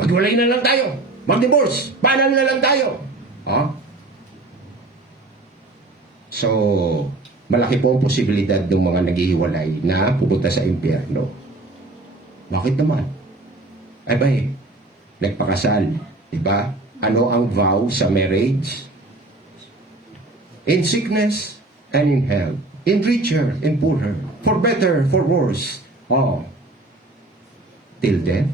Maghiwalay na lang tayo. Mag-divorce. Banal na lang tayo. So, malaki po ang posibilidad ng mga naghihiwalay na pupunta sa impyerno. Bakit naman? Nagpakasal. Diba? Ano ang vow sa marriage? In sickness and in health. In richer and poorer. For better, for worse. Till death.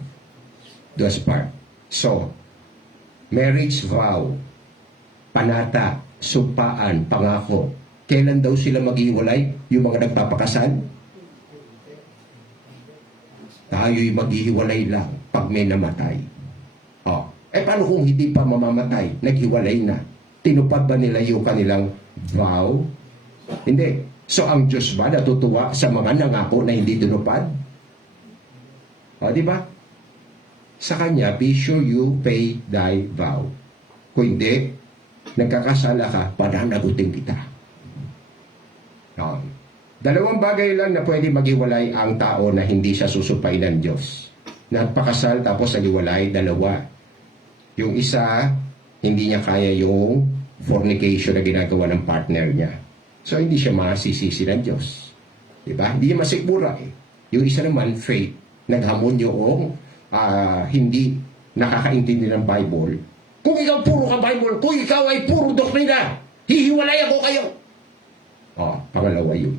Does part. So, marriage vow, panata, sumpaan, pangako. Kailan daw sila maghiwalay? Yung mga nagpapakasal? Tayo'y maghihiwalay lang pag may namatay. Paano kung hindi pa mamamatay? Naghiwalay na. Tinupad ba nila yung kanilang vow? Hindi. So, ang Diyos ba natutuwa sa mga nangako na hindi tinupad? Di ba? Sa Kanya, be sure you pay thy vow. Kung hindi, nagkakasala ka, pananagutin kita. Dalawang bagay lang na pwede maghiwalay ang tao na hindi siya susupay ng Diyos. Nagpakasal tapos naghiwalay, dalawa. Yung isa, hindi niya kaya yung fornication na ginagawa ng partner niya. So, hindi siya masisisi ng Diyos. Diba? Hindi niya masikmura Yung isa naman, faith. Naghamon yung hindi nakakaintindi ng Bible, Kung ikaw puro ka Bible, kung ikaw ay puro doktrina, hihiwalay ako kayo. Pangalawa yun.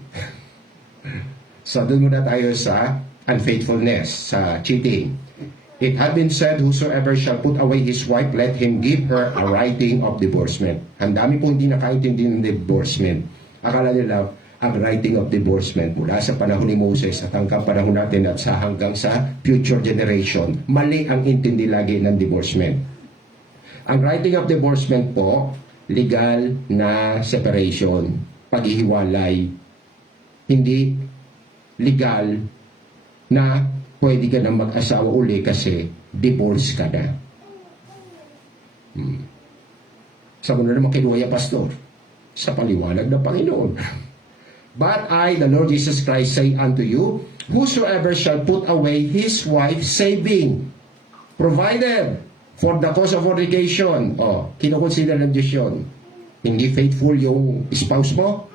So, doon muna tayo sa unfaithfulness, sa cheating. It had been said, whosoever shall put away his wife, let him give her a writing of divorcement. Ang dami pong hindi nakaintindi ng divorcement. Akala nila, ang writing of divorcement mula sa panahon ni Moses at hanggang panahon natin at sa hanggang sa future generation, mali ang intindi lagi ng divorcement. Ang writing of divorcement po, legal na separation, paghihiwalay, hindi legal na pwede ka na mag-asawa uli kasi divorce ka na. Sa muna naman kinuha pastor, sa paliwanag ng Panginoon. But I, the Lord Jesus Christ, say unto you, whosoever shall put away his wife, saving, provided for the cause of fornication. Kinukonsider ng Diyos yun. Hindi faithful yung spouse mo.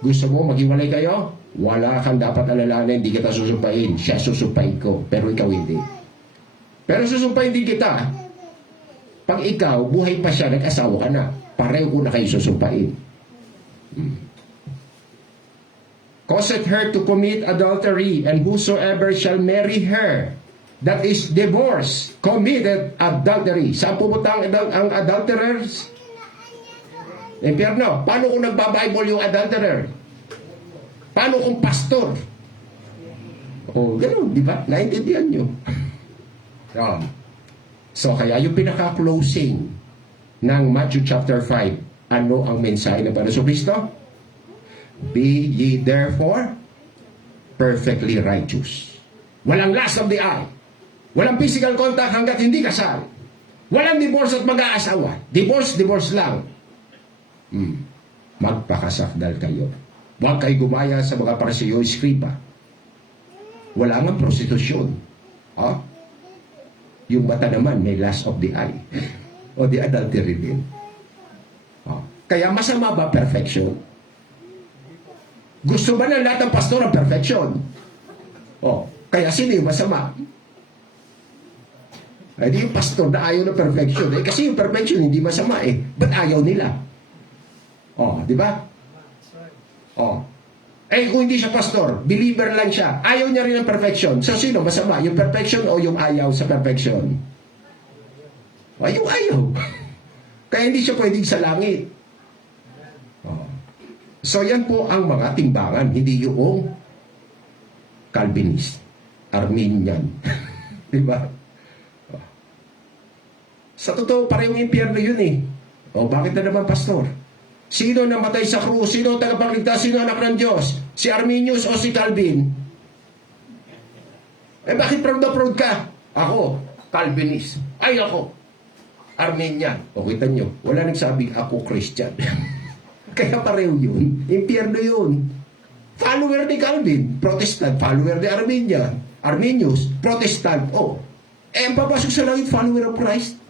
Gusto mo maghiwalay kayo? Wala kang dapat alalahanin, hindi kita susumpain. Siya susumpain ko, pero ikaw hindi. Pero susumpain din kita. Pag ikaw, buhay pa siya, nag-asawa ka na, pareho ko na kayo susumpain. Causeth her to commit adultery, and whosoever shall marry her, that is divorce, committed adultery. Saan pumunta ang adulterers? Impyerno. Paano kung nagbabible yung adulterer? Paano kung pastor? Ganun, di ba? Naintindihan nyo. So, kaya yung pinaka-closing ng Matthew chapter 5, ano ang mensahe ng Panginoon Kristo? Be ye therefore perfectly righteous. Walang lust of the eye. Walang physical contact hanggat hindi kasal. Walang divorce at mag-aasawa. Divorce lang. Magpakasakdal kayo. Huwag kayo gumaya sa mga parisiyo iskripa. Wala nga prostitusyon. Yung mata naman may lust of the eye. O the adultery din. Kaya masama ba perfection? Gusto ba ng lahat ng pastor ang perfection? Kaya sino yung masama? Di yung pastor na ayaw ng perfection. Kasi yung perfection hindi masama Ba't ayaw nila? Di ba? Kung hindi siya pastor, believer lang siya, ayaw niya rin ng perfection. So sino masama? Yung perfection o yung ayaw sa perfection? Yung ayaw. Kaya hindi siya pwedeng sa langit. So yan po ang mga timbangan, hindi yung Calvinist, Arminian. Diba? Sa totoo, parehong impyerno yun bakit na naman pastor? Sino namatay sa krus? Sino tagapagligtas? Sino anak ng Diyos? Si Arminius o si Calvin? Bakit proud na proud ka? Ako, Calvinist. Ay ako, Arminian. Kita nyo, wala nagsabing ako Christian. Kaya pareho yun. Impyerno yun. Follower ni Calvin, Protestant. Follower ni Arminian, Arminius, Protestant. Ang papasok sa langit, follower of Christ.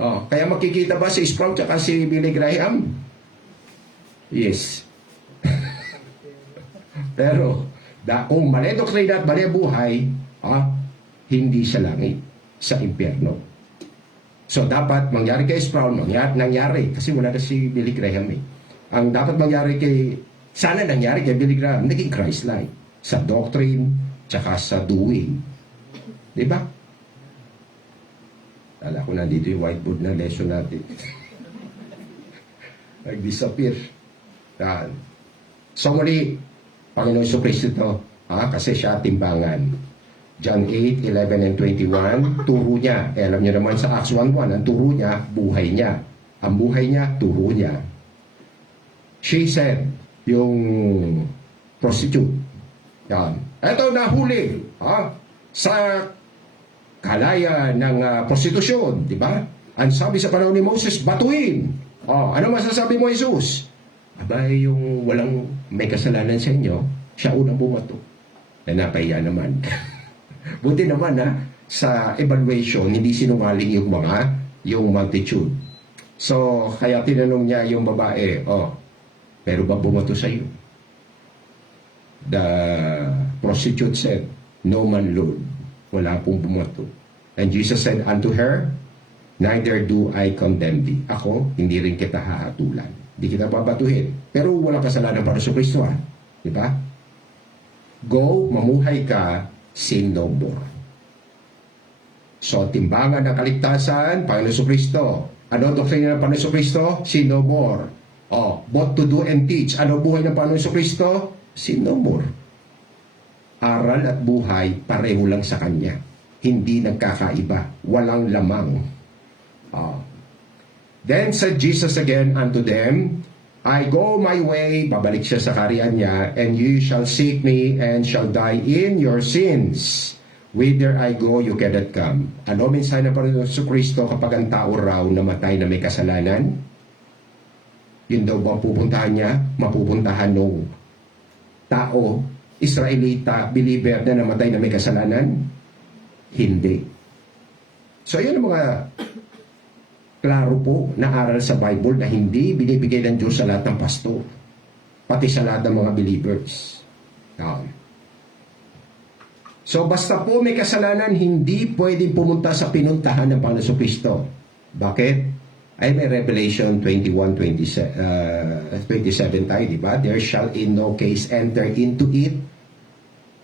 Kaya makikita ba si Sprout at si Billy Graham? Yes. Pero, kung mali doktrina at mali buhay, hindi sa langit, sa impyerno. So, dapat mangyari kay Sprout, nangyari, kasi wala na si Billy Graham Ang dapat mangyari sana nangyari kay Billy Graham, naging Christ-like, sa doctrine, tsaka sa doing. Diba? Kala ko nandito yung whiteboard na lesson natin. Nag-disappear. So muli, Panginoon Jesucristo ito, kasi siya timbangan. John 8, 11 and 21, turo niya. Alam niyo naman sa Acts 1:1, ang turo niya, buhay niya. Ang buhay niya, turo niya. She said, yung prostitute. Yan. Ito nahuli. Sa kalaya ng prostitusyon, di ba? Ang sabi sa panahon ni Moses, batuin. Ano masasabi mo, Jesus? Yung walang may kasalanan sa inyo, siya unang bumato. Napahiya naman. Buti naman sa evaluation, hindi sinungaling yung multitude. So, kaya tinanong niya yung babae, pero ba bumato sa iyo? The prostitute said, no man, Lord. Wala pong bumato. And Jesus said unto her, neither do I condemn thee. Ako, hindi rin kita hahatulan. Hindi kita babatuhin. Pero wala kasalanan para sa Kristo, ha? Di ba? Go, mamuhay ka, sin no more. So, timbangan ng kaligtasan, Panginoon Kristo. Ano ang doktrina ng Panginoon Kristo? Sin no more. Oh, what to do and teach. Ano buhay ng Panginoon Kristo? Sin no more. Aral at buhay, pareho lang sa Kanya. Hindi nagkakaiba. Walang lamang. Oh. Then said Jesus again unto them, I go my way, babalik siya sa kaharian niya, and you shall seek me and shall die in your sins. Whither I go, you cannot come. Ano mensahe ng Panginoon Kristo kapag ang tao raw namatay na may kasalanan? Yun daw ba pupuntahan niya? Mapupuntahan ng tao, Israelita, believer na namatay na may kasalanan? Hindi. So yun ang mga klaro po na aral sa Bible na hindi binibigay ng Diyos sa lahat ng pastor, pati sa lahat ng mga believers. So basta po may kasalanan, hindi pwedeng pumunta sa pinuntahan ng Panginoon Kristo. Bakit? Ay may Revelation 21:27 tayo, di ba? There shall in no case enter into it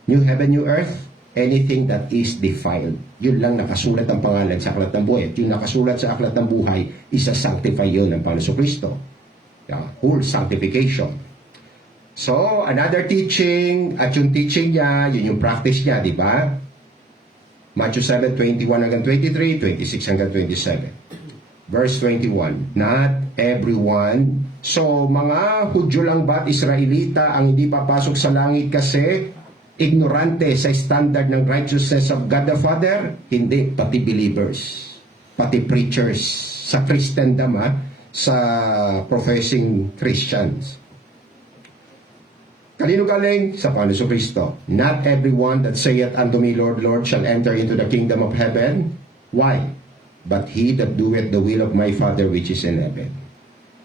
new heaven, new earth, anything that is defiled. Yun lang nakasulat ang pangalan sa aklat ng buhay. At yung nakasulat sa aklat ng buhay, isa-sanctify yun ng Panginoon Kristo. Full sanctification. So, another teaching, at yung teaching niya, yun yung practice niya, di ba? Matthew 7:21 hanggang 23, 26 hanggang 27. Verse 21, not everyone. So, mga Hudyo lang ba at Israelita ang hindi papasok sa langit kasi ignorante sa standard ng righteousness of God the Father? Hindi, pati believers, pati preachers, sa Christendom, sa professing Christians. Kanino galing? Sa Panginoon Kristo. Not everyone that saith unto me, Lord, Lord, shall enter into the kingdom of heaven. Why? But he that doeth the will of my Father which is in heaven.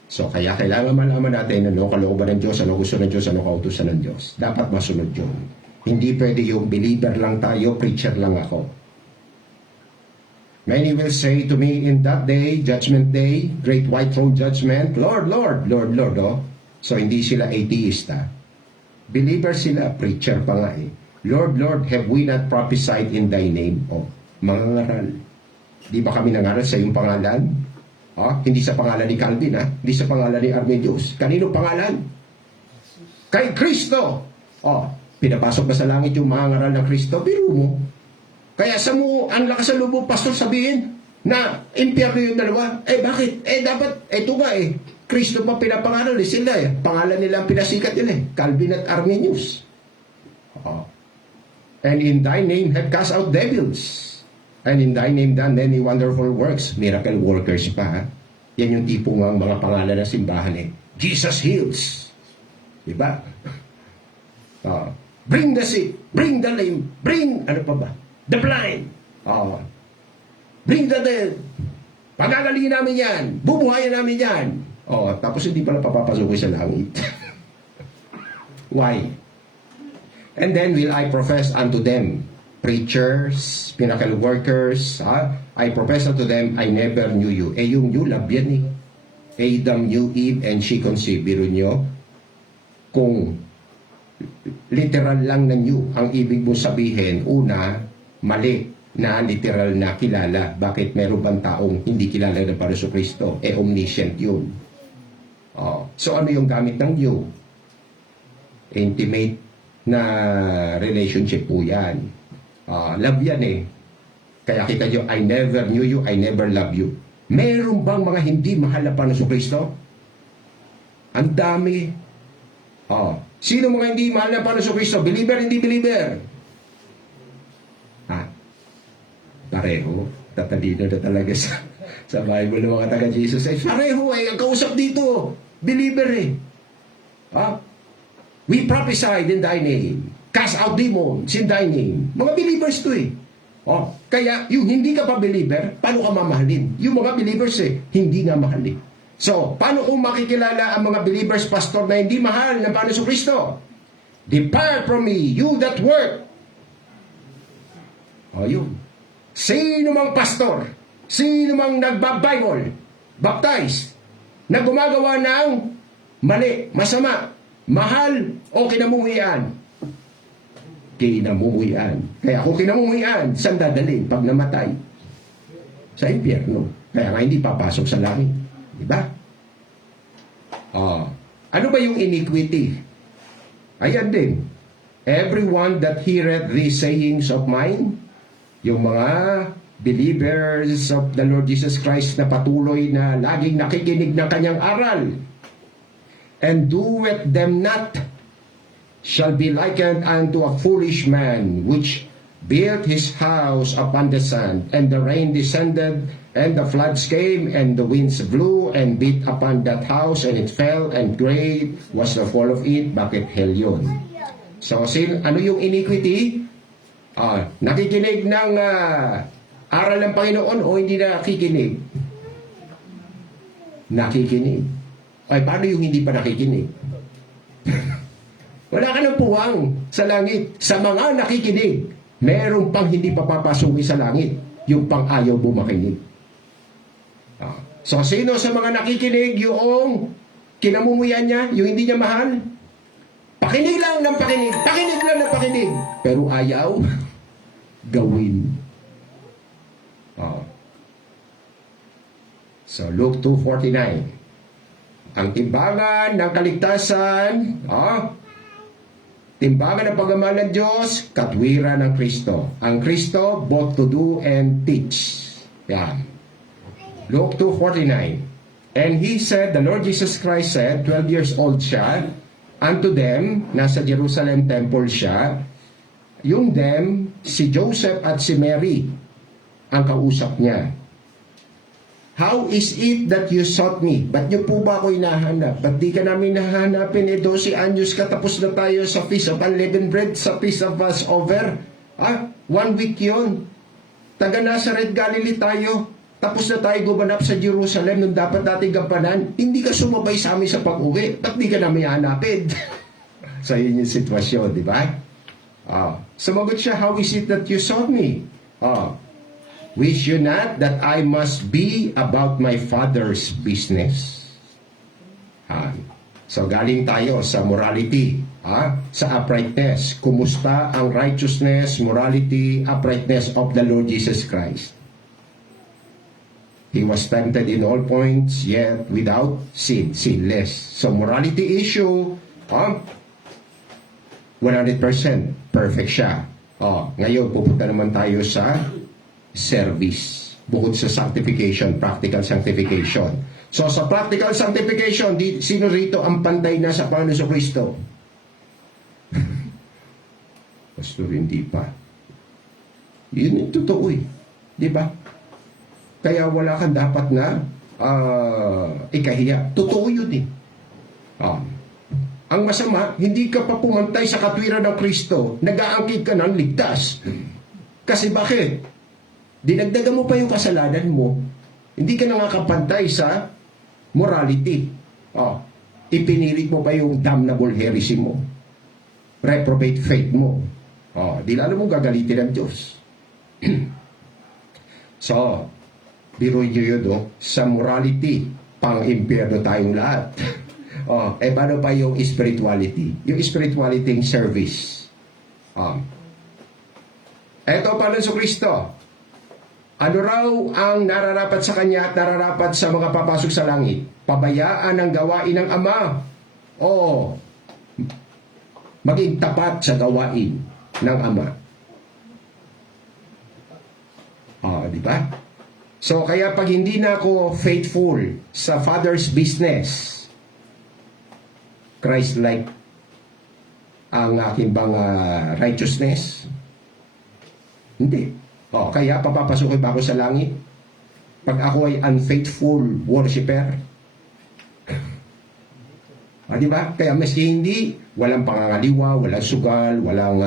So, kaya kailangan malaman natin ano kalooban ng Diyos, ano gusto ng Diyos, ano kautusan ng Diyos. Dapat masunod yun. Hindi pwede yung believer lang tayo, preacher lang ako. Many will say to me in that day, judgment day, great white throne judgment, Lord, Lord, Lord, Lord, oh. So, hindi sila atheista. Believer sila, preacher pa nga eh. Lord, Lord, have we not prophesied in thy name? Oh, mga ngaral. Di ba kami nangaral sa iyong pangalan? Oh, hindi sa pangalan ni Calvin, hindi sa pangalan ni Arminius. Kanino pangalan? Kay Kristo. Oh, pinapasok na sa langit yung mga ngaral ng Kristo. Biro mo. Kaya sa mo, ang lakas ng loob, pastor, sabihin na impyerno yung dalawa. Eh bakit? Eh dapat, eto nga eh. Kristo pa pinapangaral sila eh. Pangalan nila ang pinasikat nila eh. Calvin at Arminius. Oh. And in thy name have cast out devils. And in thy name done many wonderful works. Miracle workers pa. Yan yung tipo ng mga pangalan ng simbahan eh. Jesus heals. Diba? Oh. Bring the sick. Bring the lame. Bring, ano pa ba? The blind. Oh. Bring the dead. Pagagalingin namin yan. Bubuhayan namin yan. Oh, tapos hindi pala papapasukin sa langit. Why? And then will I profess unto them, preachers, miracle workers, I profess unto them, I never knew you. Eh yung new love yan eh. Adam knew Eve and she conceived. Biro nyo, kung literal lang na new, ang ibig mo sabihin, una, mali na literal na kilala. Bakit meron bang taong hindi kilala ng Panginoon Kristo? Eh omniscient yun. Oh. So ano yung gamit ng you? Intimate na relationship po yan. Love yan eh. Kaya kita nyo, I never knew you, I never love you. Meron bang mga hindi mahal na Panginoon Kristo? Ang dami. Sino mga hindi mahal na Panginoon Kristo? Believer, hindi believer? Pareho. Tatalino na talaga sa Bible ng mga taga-Jesus. Pareho eh. Ang kausap dito, believer eh. We prophesied in thy name. Cast out demons in thy name. Mga believers to eh. Kaya yung hindi ka pa believer, paano ka mamahalin? Yung mga believers eh, hindi nga mahal eh. So, paano kung makikilala ang mga believers, pastor, na hindi mahal ng Panginoon Kristo? Depart from me, you that work. Yun. sino mang pastor, sino mang nagba-Bible, baptize, na gumagawa ng mali, masama, mahal o kinamumuhian. Kinamumuhian. Kaya kung kinamumuhian, saan dadalhin pag namatay? Sa impyerno. Kaya nga hindi papasok sa langit. Diba? Ano ba yung iniquity? Ayan din. Everyone that heareth these sayings of mine, yung mga believers of the Lord Jesus Christ na patuloy na laging nakikinig ng kanyang aral, and doeth them not, shall be likened unto a foolish man, which built his house upon the sand, and the rain descended, and the floods came, and the winds blew, and beat upon that house, and it fell, and great was the fall of it. Bakit hell yun? So, ano yung iniquity? Nakikinig ng aral ng Panginoon o hindi nakikinig? Nakikinig. Ay, paano yung hindi pa nakikinig? Wala ka ng puwang sa langit. Sa mga nakikinig, meron pang hindi papapasukin sa langit. Yung pang ayaw bumakinig. So, sino sa mga nakikinig yung kinamumuyan niya, yung hindi niya mahal? Pakinig lang ng pakinig. Pakinig lang ng pakinig. Pero ayaw gawin. So, Luke 2:49. Ang timbangan ng kaligtasan, timbangan ng pagmamahal ng Diyos, katwiran ng Kristo. Ang Kristo, both to do and teach. Yan. Luke 2:49. And he said, the Lord Jesus Christ said, 12 years old siya, unto them, nasa Jerusalem temple siya, yung them, si Joseph at si Mary, ang kausap niya. How is it that you sought me? Ba't niyo po ba ako hinahanap? Ba't di ka namin nahanapin? 12 anyos ka, tapos na tayo sa Feast of Unleavened Bread, sa Feast of Passover. 1 week yun. Taga Nazareth, Galilee tayo. Tapos na tayo gumanap sa Jerusalem nung dapat natin gampanan. Hindi ka sumabay sa amin sa pag-uwi. Ba't di ka namin hanapin? So yun yung sitwasyon, di ba? Sumagot siya, how is it that you sought me? Wish you not that I must be about my Father's business? So galing tayo sa morality, sa uprightness. Kumusta ang righteousness, morality, uprightness of the Lord Jesus Christ? He was tempted in all points, yet without sin, sinless. So morality issue, 100% perfect siya. Ngayon pupunta naman tayo sa service. Bukod sa sanctification, practical sanctification. So sa practical sanctification, sino rito ang panday na sa Panginoon Kristo? Pastor, hindi pa. Yun yung totoo eh. Di ba? Kaya wala kang dapat na ikahiya. Totoo yun eh. Ang masama, hindi ka pa pumantay sa katwiran ng Kristo, nag-aangkit ka ng ligtas. Kasi bakit? Dinagdagan mo pa yung kasalanan mo, hindi ka nakakapantay sa morality. Ipinilit mo pa yung damnable heresy mo, reprobate faith mo. Di lalo mong gagalitin ng Diyos. So, biruin nyo yun, sa morality, pang-impyerno tayong lahat. Paano pa yung spirituality? Yung spirituality yung service. Eto, Panginoon Kristo, ano raw ang nararapat sa Kanya at nararapat sa mga papasok sa langit? Pabayaan ang gawain ng Ama o maging tapat sa gawain ng Ama? Di ba? So, kaya pag hindi na ako faithful sa Father's business, Christ-like ang aking bang righteousness? Hindi. Kaya papapasukin ba ako sa langit? Pag ako ay unfaithful worshiper? Diba? Kaya maski hindi, walang pangangaliwa, walang sugal, walang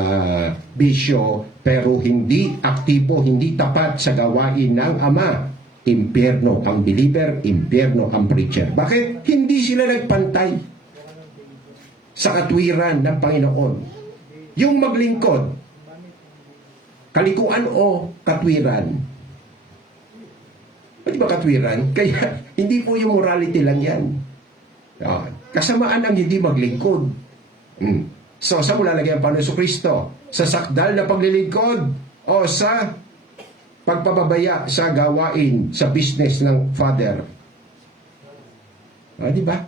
bisyo, pero hindi aktibo, hindi tapat sa gawain ng Ama. Impyerno ang believer, impyerno ang preacher. Bakit? Hindi sila nagpantay sa katwiran ng Panginoon. Yung maglingkod Kalikuan o katwiran? Di ba katwiran? Kaya hindi po yung morality lang yan. Kasamaan ang hindi maglingkod. So, saan mo lalagay ang Panginoon Kristo? Sa sakdal na paglilingkod o sa pagpapabaya sa gawain, sa business ng Father? Di ba?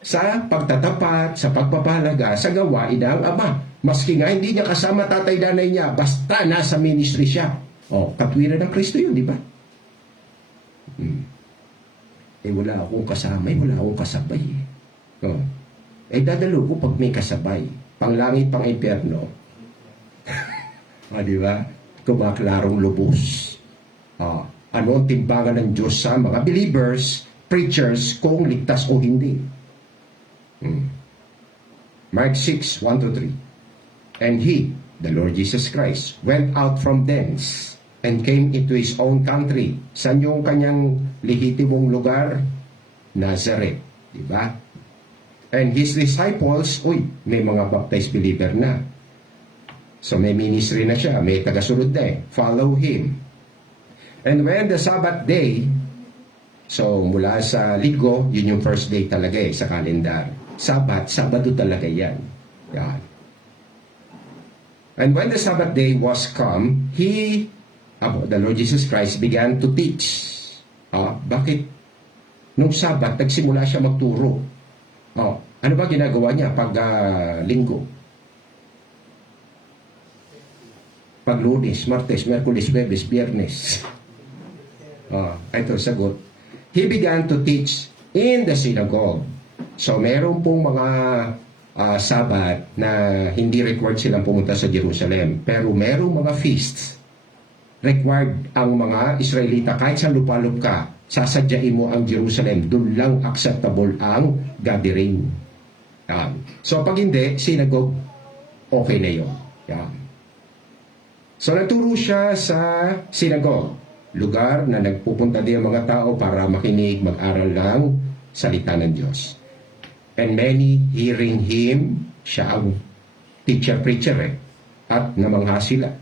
Sa pagtatapat, sa pagpapahalaga, sa gawain ng Ama. Maski nga hindi niya kasama tatay nanay niya, basta nasa ministry siya. Katwiran ng Kristo yun, di ba? Wala akong kasama, wala akong kasabay. Dadalo ko pag may kasabay. Panglangit, pang impyerno. Di ba? Kumaklarong lubos. Ano ang timbangan ng Diyos sa mga believers, preachers, kung ligtas o hindi? Mark 6, 1-3. And he, the Lord Jesus Christ, went out from thence and came into his own country. Saan yung kanyang lehitimong lugar? Nazareth. Diba? And his disciples, may mga baptized believer na. So may ministry na siya, may tagasunod na follow him. And when the Sabbath day, so mula sa linggo, yun yung first day talaga sa kalendar. Sabado talaga yan. Yan. And when the Sabbath day was come, the Lord Jesus Christ began to teach. Bakit? Nung Sabbath, nagsimula siya magturo. Ano ba ginagawa niya pag linggo? Pag Lunes, Martes, Merkulis, Huwebes, Biyernes. Ito sagot. He began to teach in the synagogue. So meron pong mga Sabat na hindi required silang pumunta sa Jerusalem. Pero merong mga feasts required ang mga Israelita. Kahit sa lupalop ka, sasadyain mo ang Jerusalem. Doon lang acceptable ang gathering. So pag hindi, synagogue, okay na yun. So naturo siya sa synagogue. Lugar na nagpupunta din ang mga tao para makinig, mag-aral ng salita ng Diyos. And many hearing him, siya ang teacher-preacher at namangha sila,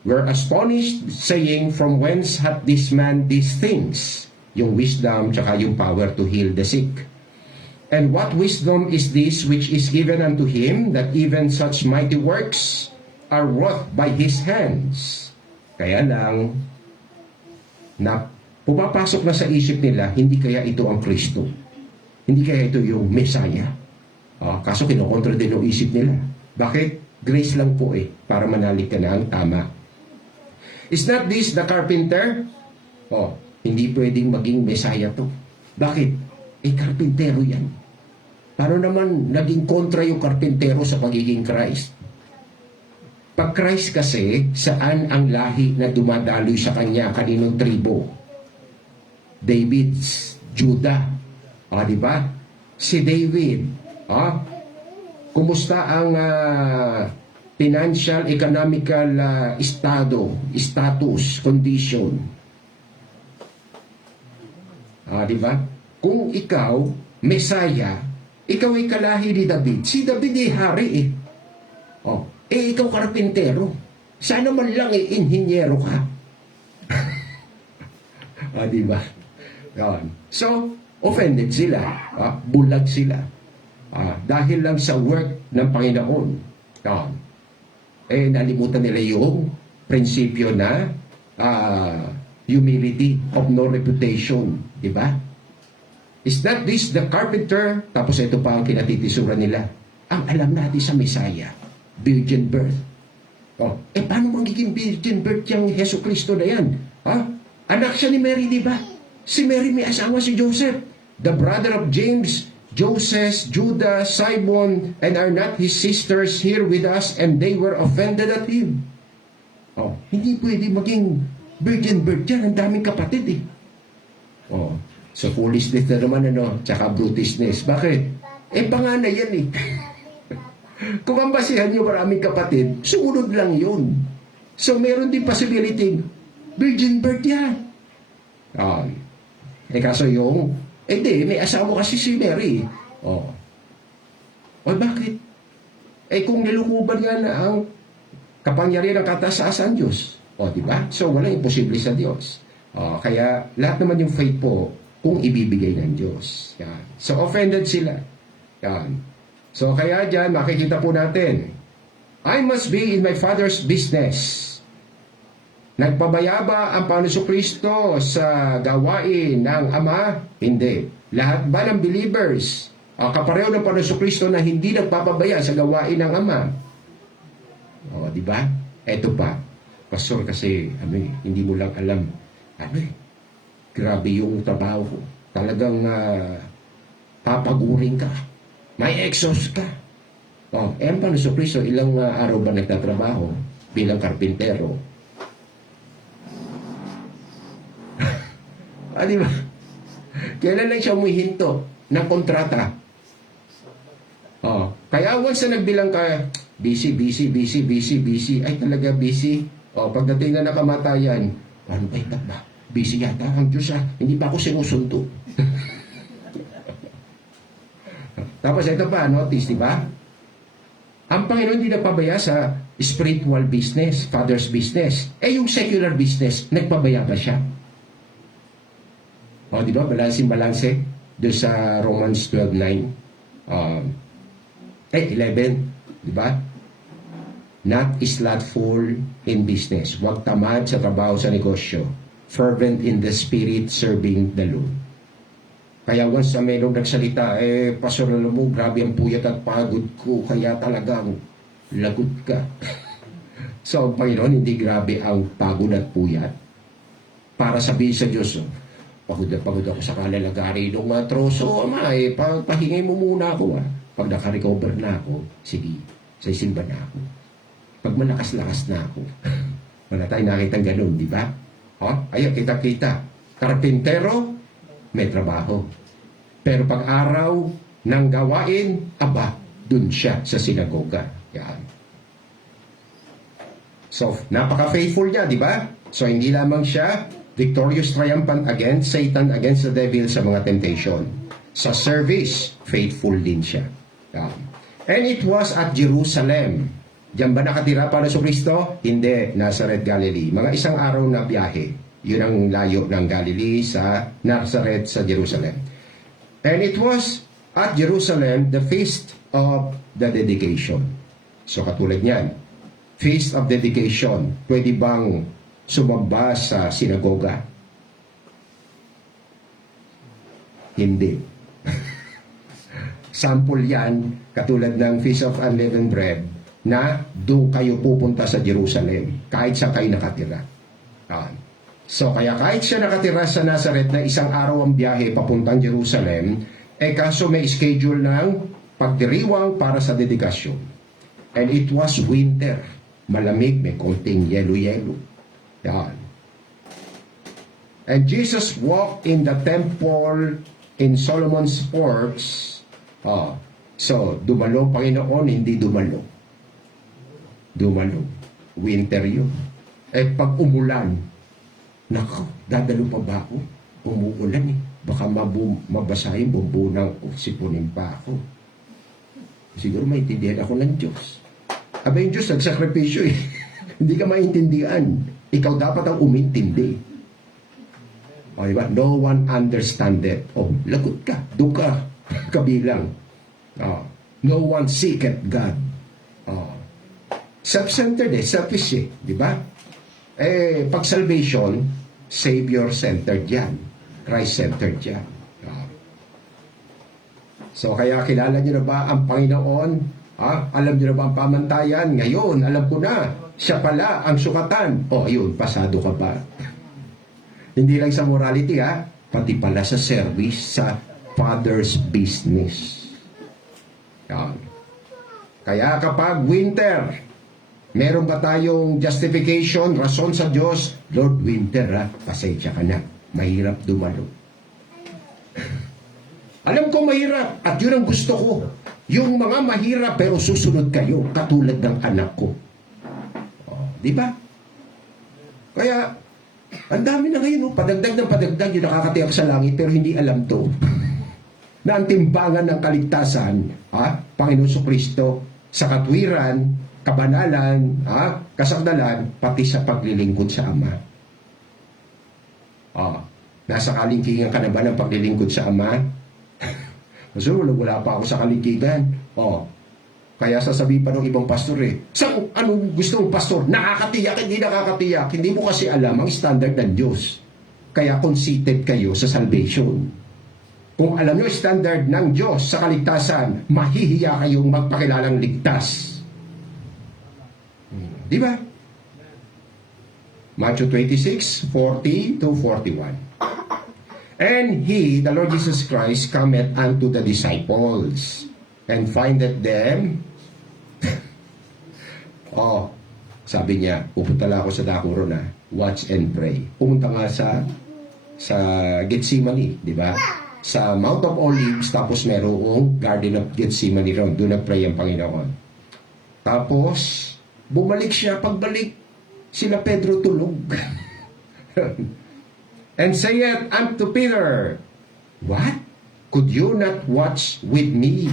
were astonished, saying, from whence hath this man these things? Yung wisdom, tsaka yung power to heal the sick. And what wisdom is this which is given unto him, that even such mighty works are wrought by his hands? Kaya lang, na pumapasok na sa isip nila, hindi kaya ito ang Kristo? Hindi kaya ito yung Messiah? Kaso kinokontra din ang isip nila. Bakit? Grace lang po para manalig ka na ang tama. Is not this the carpenter? Hindi pwedeng maging Messiah to. Bakit? Karpintero yan. Paano naman naging kontra yung karpintero sa pagiging Christ? Pag Christ kasi, saan ang lahi na dumadaloy sa kanya? Kaninong tribo? David's, Judah. Di ba? Si David, kumusta ang financial, economical status, condition? Di ba? Kung ikaw, Messiah, ikaw ay kalahi ni David. Si David ay hari ikaw karpintero. Sana man lang inhinyero ka. Di ba? So, offended sila, bulag sila, dahil lang sa work ng Panginoon. Nalimutan nila yung prinsipyo na humility of no reputation, di ba? Is not this the carpenter? Tapos ito pa ang kinatitisuran nila. Ang alam natin sa Messiah, virgin birth. Paano magiging virgin birth yung Hesus Kristo na yan? Anak siya ni Mary, di ba? Si Mary may asawa si Joseph, the brother of James, Joseph, Judah, Simon, and are not his sisters here with us? And they were offended at him. Hindi pwede maging virgin birth yan. Ang daming kapatid So foolishness na naman tsaka brutishness. Bakit? Panganay yan Kung ang basihan nyo maraming kapatid, sumunod lang yun. So meron din possibility virgin birth yan. Kaso yung may asawa kasi si Mary. Bakit? Kung nilukuban nga na ang kapangyarihan ng kataas-taasan Diyos, O, di ba? So, walang imposible sa Diyos. O, kaya, lahat naman yung faith po, kung ibibigay ng Diyos. Yan. So, offended sila. Yan. So, kaya dyan, makikita po natin, I must be in my Father's business. Nagpabaya ba ang Panginoon Kristo sa gawain ng Ama? Hindi. Lahat ba ng believers, kapareho ng Panginoon Kristo na hindi nagpapabaya sa gawain ng Ama? O, di ba? Eto pa. Pastor, kasi hindi mo lang alam. Grabe yung trabaho ko. Talagang papaguring ka. May exhaust ka. O, ang Panginoon Kristo, ilang araw ba nagtatrabaho bilang karpintero? Di ba? Kailan lang siya humihinto ng kontrata? Kaya once na nagbilang ka, busy, ay talaga busy. Pagdating na nakamatayan, ano ba ito ba? Busy yata ang Diyos hindi pa ako sinusundo. Tapos ito pa, notice, di ba? Ang Panginoon hindi nagpabaya sa spiritual business, Father's business. Yung secular business, nagpabaya ba siya? Di ba? Balanse doon sa Romans 12:9. 11. Di ba? Not slothful in business. Huwag tamad sa trabaho sa negosyo. Fervent in the spirit, serving the Lord. Kaya once na mayroong nagsalita, Pastor, alam mo, grabe ang puyat at pagod ko, kaya talagang lagot ka. So, Panginoon, hindi grabe ang pagod at puyat. Para sabihin sa Diyos, pagod ako sa kalalagari ng mga troso, Ama, pahingay mo muna ako. Pag nakarecover na ako, sige, sa isimba na ako. Pag malakas-lakas na ako. Wala tayong nakitang ganun, di ba? Ayun, kita-kita. Karpintero, may trabaho. Pero pag araw ng gawain, dun siya sa sinagoga. Yan. So, napaka-faithful niya, di ba? So, hindi lamang siya victorious, triumphant against Satan, against the devil sa mga temptation. Sa service, faithful din siya. Yan. And it was at Jerusalem. Diyan ba nakatira para sa Kristo? Hindi, Nazareth, Galilee. Mga isang araw na biyahe. Yun ang layo ng Galilee sa Nazareth sa Jerusalem. And it was at Jerusalem the feast of the dedication. So katulad niyan, feast of dedication. Pwede bang sumamba sa sinagoga? Hindi. Sample yan, katulad ng Feast of Unleavened Bread, na doon kayo pupunta sa Jerusalem, kahit saan kayo nakatira. So, kaya kahit siya nakatira sa Nazareth na isang araw ang biyahe papuntang Jerusalem, kaso may schedule ng pagdiriwang para sa dedikasyon. And it was winter. Malamig, may konting yelo-yelo. Yan. And Jesus walked in the temple in Solomon's porch. So, dumalo, Panginoon, hindi dumalo. Dumalo. Winter yun. Pag umulan, nako, dadalo pa ba ako? Umuulan Baka mabasa yung bumbunan ko, sipunin pa ako. Siguro maintindihan ako ng Diyos. Yung Diyos, nagsakripisyo Hindi ka maintindihan. Ikaw dapat ang umintindi. Diba? No one understand it. Lagot ka. Doon ka. Kabilang. No one seeketh God. Self-centered selfish diba? Pag salvation, Savior-centered yan. Christ-centered yan. So, kaya kilala nyo na ba ang Panginoon? Alam nyo na ba ang pamantayan? Ngayon, alam ko na. Siya pala ang sukatan. Ayun, pasado ka pa. Hindi lang sa morality, pati pala sa service, sa Father's business. Yan. Kaya kapag winter, meron ba tayong justification, rason sa Diyos? Lord, winter, pasensya ka na. Mahirap dumalo. Alam ko mahirap, at yun ang gusto ko. Yung mga mahirap pero susunod kayo, katulad ng anak ko. Di ba? Kaya, ang dami na ngayon, padagdag ng padagdag, yung nakakatiyak sa langit, pero hindi alam to. Na ang timbangan ng kaligtasan, Panginoon Kristo, sa katwiran, kabanalan, kasagdalan, pati sa paglilingkod sa Ama. Nasa kalingkingan ka na ba ng paglilingkod sa Ama? Kasi wala pa ako sa kalingkingan. Kaya sasabihin pa ng ibang pastor anong gusto mong pastor? Nakakatiyak, hindi nakakatiyak. Hindi mo kasi alam ang standard ng Diyos. Kaya conceited kayo sa salvation. Kung alam nyo standard ng Diyos sa kaligtasan, mahihiya kayong magpakilalang ligtas. Di ba? Matthew 26:40 to 41. And he, the Lord Jesus Christ, cometh unto the disciples, and findeth them. Sabi niya, pupunta lang ako sa dakuro na, watch and pray. Pumunta nga sa Gethsemane, di ba? Sa Mount of Olives, tapos merong Garden of Gethsemane ron. Doon nag-pray ang Panginoon. Tapos, bumalik siya. Pagbalik, sila Pedro tulog. And saith unto Peter, what? Could you not watch with me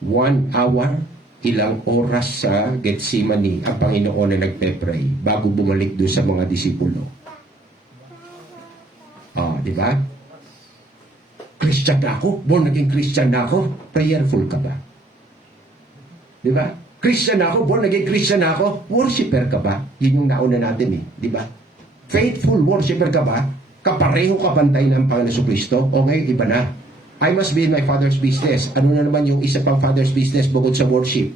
1 hour? Ilang oras sa Gethsemane ang Panginoon na nagpe-pray bago bumalik doon sa mga disipulo. Di ba? Christian na ako. Naging Christian na ako. Prayerful ka ba? Di ba? Christian na ako. Naging Christian na ako. Worshipper ka ba? Yun yung nauna natin Di ba? Faithful worshiper ka ba? Kapareho ka bantay ng Panginoon Kristo? O ngayon iba na. I must be in my Father's business. Ano na naman yung isa pang Father's business bukod sa worship?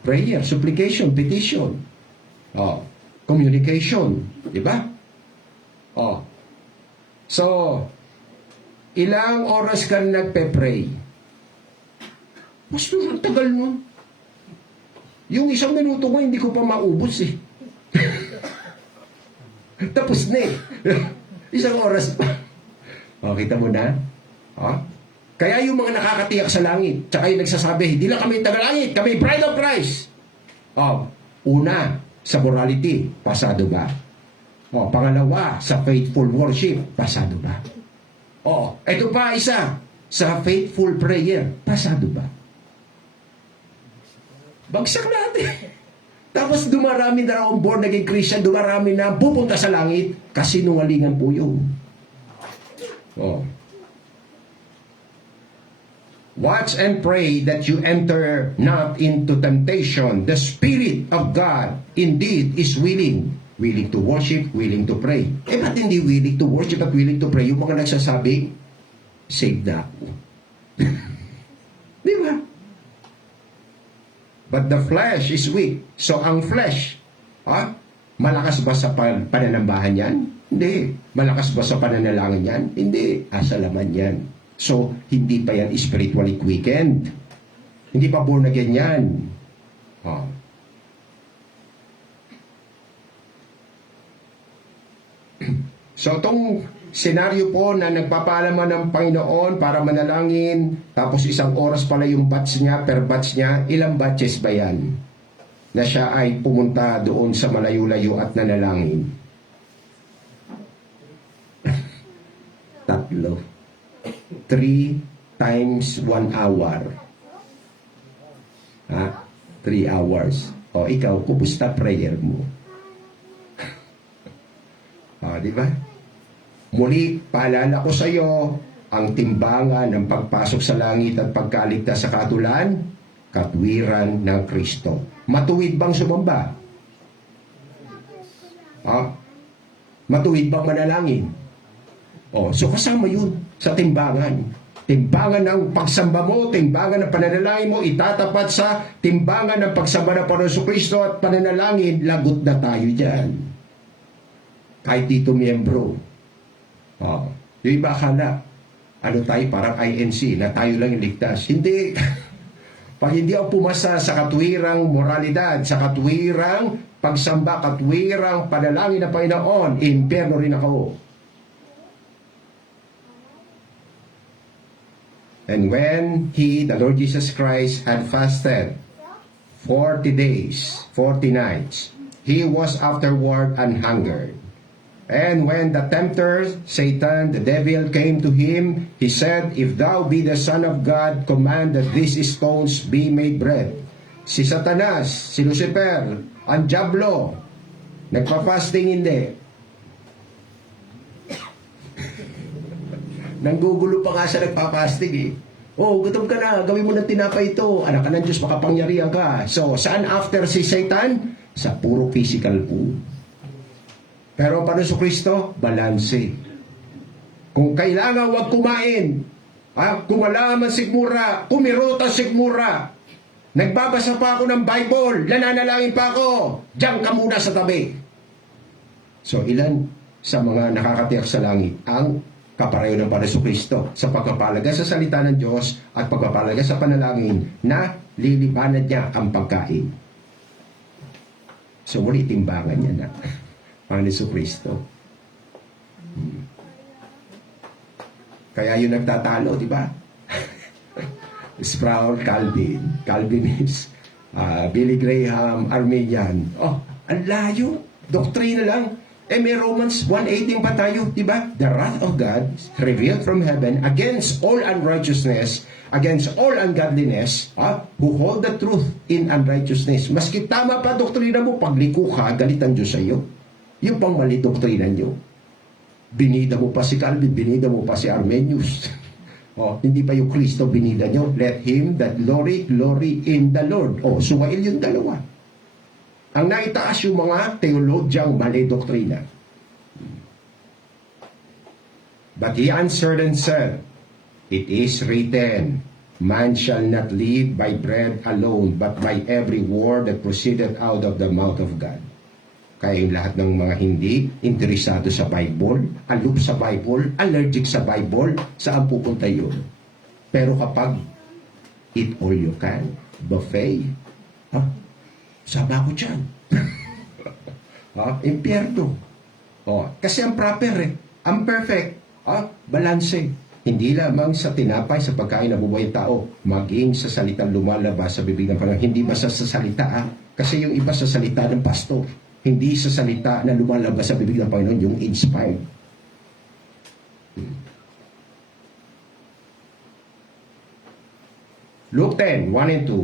Prayer, supplication, petition. Communication. Diba? So, ilang oras ka nagpe-pray? Pastor, ang tagal nun. Yung 1 minuto ko, hindi ko pa maubos Tapos na 1 oras pa. Kita mo na? Kaya yung mga nakakatiyak sa langit, tsaka yung nagsasabi, hindi lang kami taga-langit, kami bride of Christ. Una, sa morality, pasado ba? Pangalawa, sa faithful worship, pasado ba? Ito pa isa, sa faithful prayer, pasado ba? Bagsak natin. Tapos dumarami na akong born naging Christian, dumarami na pupunta sa langit, kasi nungalingan po yun. Watch and pray that you enter not into temptation. The Spirit of God indeed is willing to worship, willing to pray. Ba't hindi willing to worship at willing to pray? Yung mga nagsasabi, saved na ako. Di ba? But the flesh is weak. So ang flesh, malakas ba sa pananambahan yan? Hindi. Malakas ba sa pananalangin yan? Hindi. Asa laman yan. So, hindi pa yan spiritually quickened. Hindi pa born again yan. So, itong senaryo po na nagpapaalaman ng Panginoon para manalangin, tapos 1 oras pala yung batch niya, per batch niya, ilang batches ba yan? Na siya ay pumunta doon sa malayo-layo at nanalangin. 3 times 1 hour. 3 hours. Ikaw, kumusta prayer mo? Di ba? Muli, paalala ko sa iyo, ang timbangan ng pagpasok sa langit at pagkaligtas sa katulan, katwiran ng Kristo. Matuwid bang sumamba? Matuwid bang manalangin? So kasama yun sa timbangan. Timbangan ng pagsamba mo, timbangan ng pananalangin mo, itatapat sa timbangan ng pagsamba ng Panginoon Kristo at pananalangin, lagot na tayo dyan. Kahit dito miyembro. Yung iba akala, tayo parang INC, na tayo lang yung ligtas. Hindi. Pag hindi ako pumasa sa katwirang moralidad, sa katwirang pagsamba, katwirang panalangin ng Panginoon, impyerno rin ako. And when he, the Lord Jesus Christ, had fasted 40 days, 40 nights, he was afterward anhungered. And when the tempter, Satan, the devil, came to him, he said, If thou be the Son of God, command that these stones be made bread. Si Satanas, si Lucifer, ang Diablo, nagpa-fasting hindi. Nanggugulo pa nga siya nagpa-fasting eh. Oh, gutom ka na, gawin mo ng tinapay ito. Anak ka ng Diyos, makapangyarihan ka. So, saan after si Satan? Sa puro physical food. Pero paano sa Kristo? Balanse. Kung kailangan, huwag kumain. Kumalaman sigmura, kumiruta sigmura. Nagbabasa pa ako ng Bible, nananalangin pa ako. Diyan ka muna sa tabi. So, ilan sa mga nakakatiyak sa langit ang kapareho ng Panginoon Kristo sa pagpapalaga sa salita ng Diyos at pagpapalaga sa panalangin na lilibanad niya ang pagkain. So, muli timbangan niya na Panginoon Kristo. Kaya yung nagtatalo, di ba? Sproul, Calvin. Calvinist. Billy Graham, Arminian. Oh, ang layo. Doktrina lang. May Romans 1:18 pa tayo, di ba? The wrath of God revealed from heaven against all unrighteousness, against all ungodliness, who hold the truth in unrighteousness. Maski tama pa doktrina mo, pagliko ka, galit ang Diyos sa iyo. Yung pang mali doktrina nyo. Binida mo pa si Calvin, binida mo pa si Armenius. Hindi pa yung Kristo binida nyo. Let him that glory in the Lord. Sumail yung dalawa. Ang naitaas yung mga teologyang mali doktrina. But he answered and said, it is written, man shall not live by bread alone, but by every word that proceeded out of the mouth of God. Kaya yung lahat ng mga hindi interesado sa Bible, aloof sa Bible, allergic sa Bible, saan pupunta yun? Pero kapag eat all you can, buffet, sama ko dyan. Impyerno. Kasi ang proper ang perfect, balanse. Hindi lamang sa tinapay, sa pagkain na bubuhay ng tao, maging sa salitang lumalabas sa bibig ng Panginoon. Hindi basta sa salita, kasi yung iba sa salita ng pastor, hindi sa salita na lumalabas sa bibig ng Panginoon, yung inspired. Luke 10, 1 and 2.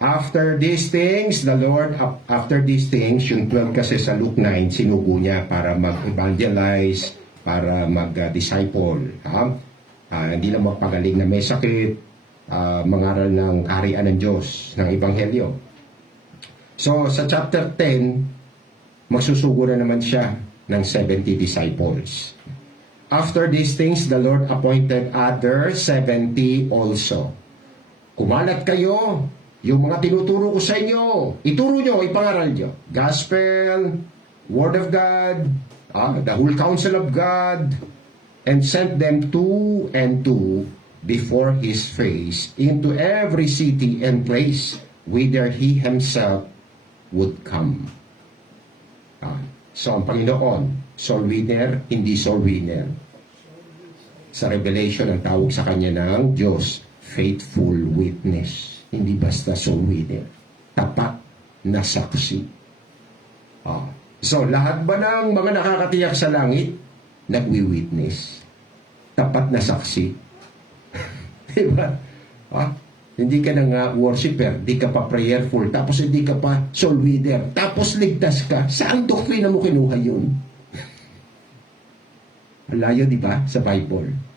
After these things, yung 12 kasi sa Luke 9, sinugo niya para mag-evangelize, para mag-disciple. Hindi lang magpagaling na may sakit, mangaral ng kaharian ng Diyos, ng Ebanghelyo. So, sa chapter 10, magsusugo na naman siya ng 70 disciples. After these things, the Lord appointed other 70 also. Kumalat kayo, yung mga tinuturo ko sa inyo, ituro nyo, ipangaral nyo. Gospel, Word of God, the whole counsel of God, and sent them two and two before His face into every city and place whither He Himself would come. So ang Panginoon, soul winner, hindi soul winner. Sa Revelation, ang tawag sa Kanya ng Diyos, faithful witness. Hindi basta soul winner. Tapat na saksi. So, lahat ba ng mga nakakatiyak sa langit, nagwi-witness? Tapat na saksi. Diba? Hindi ka na nga worshiper, di ka pa prayerful, tapos hindi ka pa soul winner, tapos ligtas ka. Saan doktrina mo kinuha yun? Malayo, di ba? Sa Bible.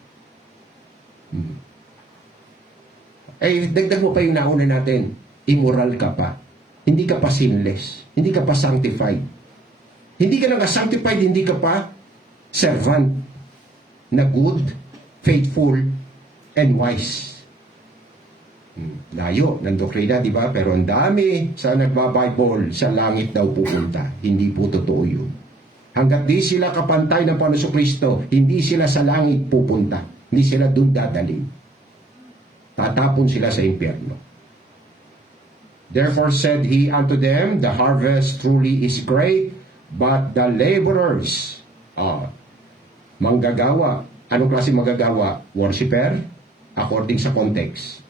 Dagdag mo pa yung nauna natin, immoral ka pa. Hindi ka pa sinless. Hindi ka pa sanctified. Hindi ka na sanctified, hindi ka pa servant na good, faithful, and wise. Layo ng doktrina, di ba? Pero ang dami sa nagba-Bible, sa langit daw pupunta. Hindi po totoo yun. Hanggat di sila kapantay ng Panginoon Kristo, hindi sila sa langit pupunta. Hindi sila doon dadalhin. Tatapon sila sa impyerno. Therefore said he unto them, the harvest truly is great, but the laborers, manggagawa. Anong klase manggagawa? Worshipper, according sa context.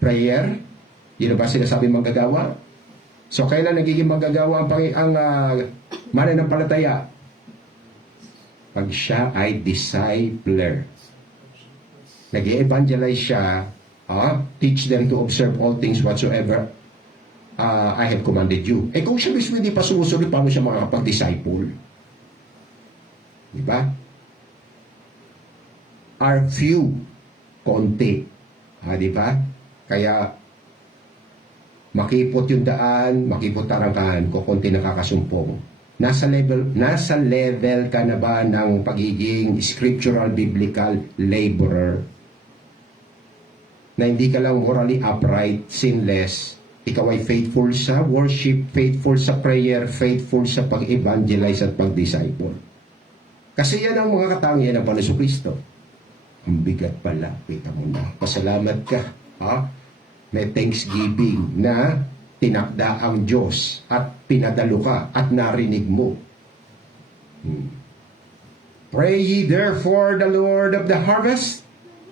Prayer, yun ba sinasabi manggagawa? So, kailan nagiging manggagawa ang mananampalataya? Pag siya ay discipler. Nag-evangelize siya Teach them to observe all things whatsoever I have commanded you. Eh kung siya mismo hindi pa sumusunod, paano siya makakapag-disciple? Diba? Are few, konti. Diba? Kaya, makipot yung daan, makipot tarangkahan, kung konti nakakasumpong. Nasa level ka na ba ng pagiging scriptural, biblical laborer? Na hindi ka lang morally upright, sinless, ikaw ay faithful sa worship, faithful sa prayer, faithful sa pag-evangelize at pag-disciple. Kasi yan ang mga katangian ng Panginoon Kristo. Ang bigat pala, kita mo na. Pasalamat ka. May thanksgiving na tinakda ang Diyos at pinadalo ka at narinig mo. Pray ye therefore the Lord of the harvest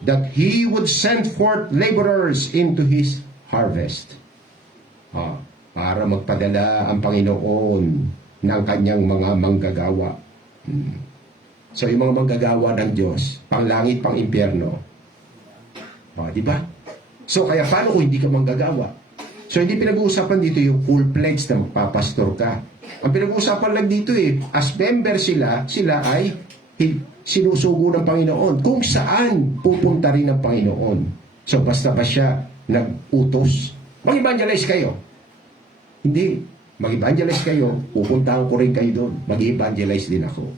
that He would send forth laborers into His harvest. Para magpadala ang Panginoon ng kanyang mga manggagawa. So yung mga manggagawa ng Diyos, pang langit, pang impyerno. Di ba? So kaya paano kung hindi ka manggagawa? So hindi pinag-uusapan dito yung full-fledged na magpapastor ka. Ang pinag-uusapan lang dito as member sila ay sinusugo ng Panginoon. Kung saan pupunta rin ang Panginoon. So basta ba siya nag-utos? Mag-evangelize kayo. Hindi. Mag-evangelize kayo, pupuntahan ko rin kayo doon. Mag-evangelize din ako.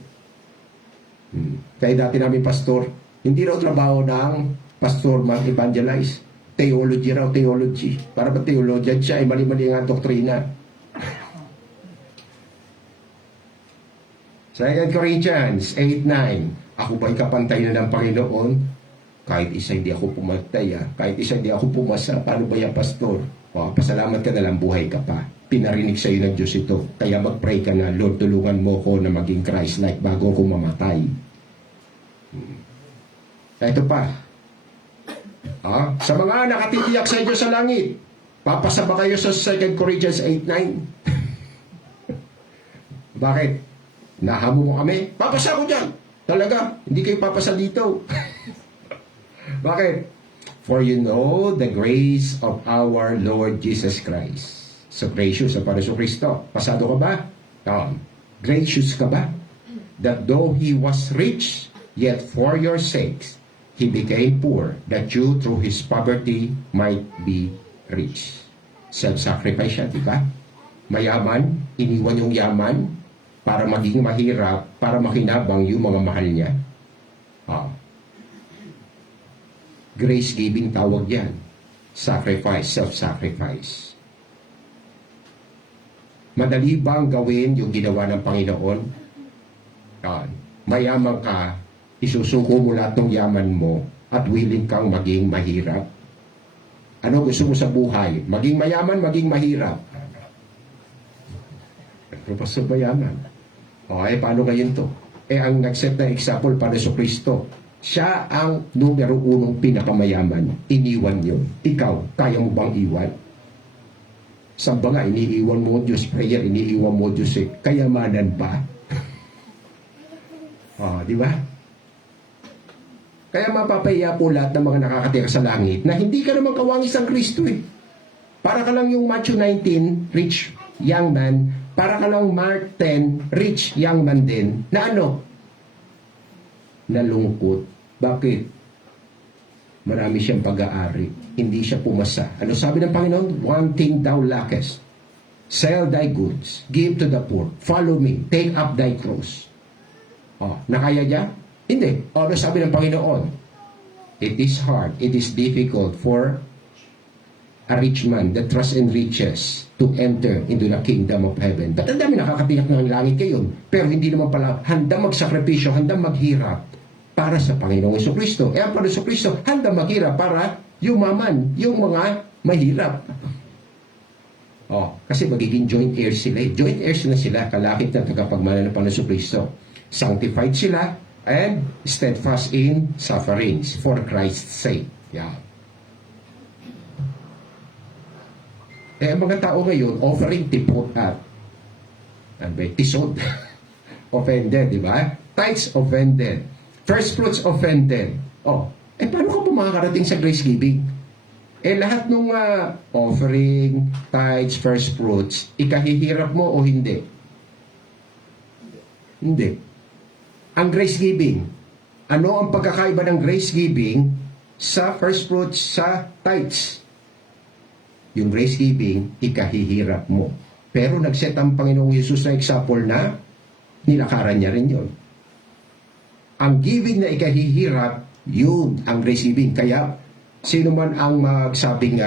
Kaya dati namin pastor, hindi raw trabaho ng pastor mag-evangelize. Theology raw, theology. Para ba theologian siya, ay mali-mali ang doktrina. 2 Corinthians 8:9. Ako ba'y kapantay na ng Panginoon? Kahit isa hindi ako pumatay, kahit isa hindi ako pumasa, paano ba yan, pastor? Pasalamat ka na lang, buhay ka pa. Pinarinig sa iyo ng Diyos ito. Kaya mag-pray ka na, Lord, tulungan mo ko na maging Christ-like bago ko mamatay. Ito pa. Sa mga nakatitiyak sa inyo sa langit, papasa ba kayo sa 2 Corinthians 8:9? Bakit? Nahamo mo kami? Papasa ako dyan. Talaga, hindi kayo papasa dito. Bakit? For you know the grace of our Lord Jesus Christ. So gracious sa Panginoon Kristo. Pasado ka ba? Gracious ka ba? That though He was rich, yet for your sakes, He became poor, that you through His poverty might be rich. Self-sacrifice siya, di ba? Mayaman, iniwan yung yaman para maging mahirap, para makinabang yung mga mahal niya. Grace-giving tawag yan. Sacrifice, self-sacrifice. Madali bang gawin yung ginawa ng Panginoon? Mayaman ka, isusuko mo lahat ng yaman mo at willing kang maging mahirap. Ano gusto mo sa buhay? Maging mayaman, maging mahirap. Pero pa sa mayaman. Paano ngayon to? Ang nag-set na example para sa Kristo, siya ang numero 1 pinakamayaman. Iniwan yun. Ikaw, kaya mo bang iwan? Saan ba nga, iniiwan mo Diyos? Prayer, iniiwan mo Diyos kayamanan pa. Di ba? Kaya mapapahiya po lahat ng mga nakakatira sa langit na hindi ka naman kawangis ang Kristo Para ka lang yung Matthew 19, rich young man. Para ka lang Mark 10, rich young man din. Na ano? Nalungkot. Bakit? Marami siyang pag-aari. Hindi siya pumasa. Ano sabi ng Panginoon? One thing thou lackest. Sell thy goods. Give to the poor. Follow me. Take up thy cross. Nakaya niya? Hindi. Ano sabi ng Panginoon? It is hard. It is difficult for a rich man that trusts in riches to enter into the kingdom of heaven. Ba't ang dami nakakatiyak ng langit kayo? Pero hindi naman pala handa magsakripisyo, handa maghirap para sa Panginoong Jesucristo. Ang Panginoong Jesucristo, handa maghirap para yumaman, yung mga mahirap. Kasi magiging joint heirs sila. Joint heirs na sila, kalakip na tagapagmana ng Panginoong Jesucristo. Sanctified sila and steadfast in sufferings for Christ's sake. Ang mga tao ngayon, offering tipot at tisod. Offended, di ba? Tithes offended. First fruits offended. Paano ka po makakarating sa grace giving? lahat ng offering, tithes, first fruits, ikahihirap mo o hindi? Hindi. Ang grace giving, ano ang pagkakaiba ng grace giving sa first fruits, sa tithes? Yung grace giving, ikahihirap mo. Pero nagset ang Panginoong Yesus na example na nilakaran niya rin yun. Ang giving na ikahihirap, yun ang grace giving. Kaya, sino man ang magsabing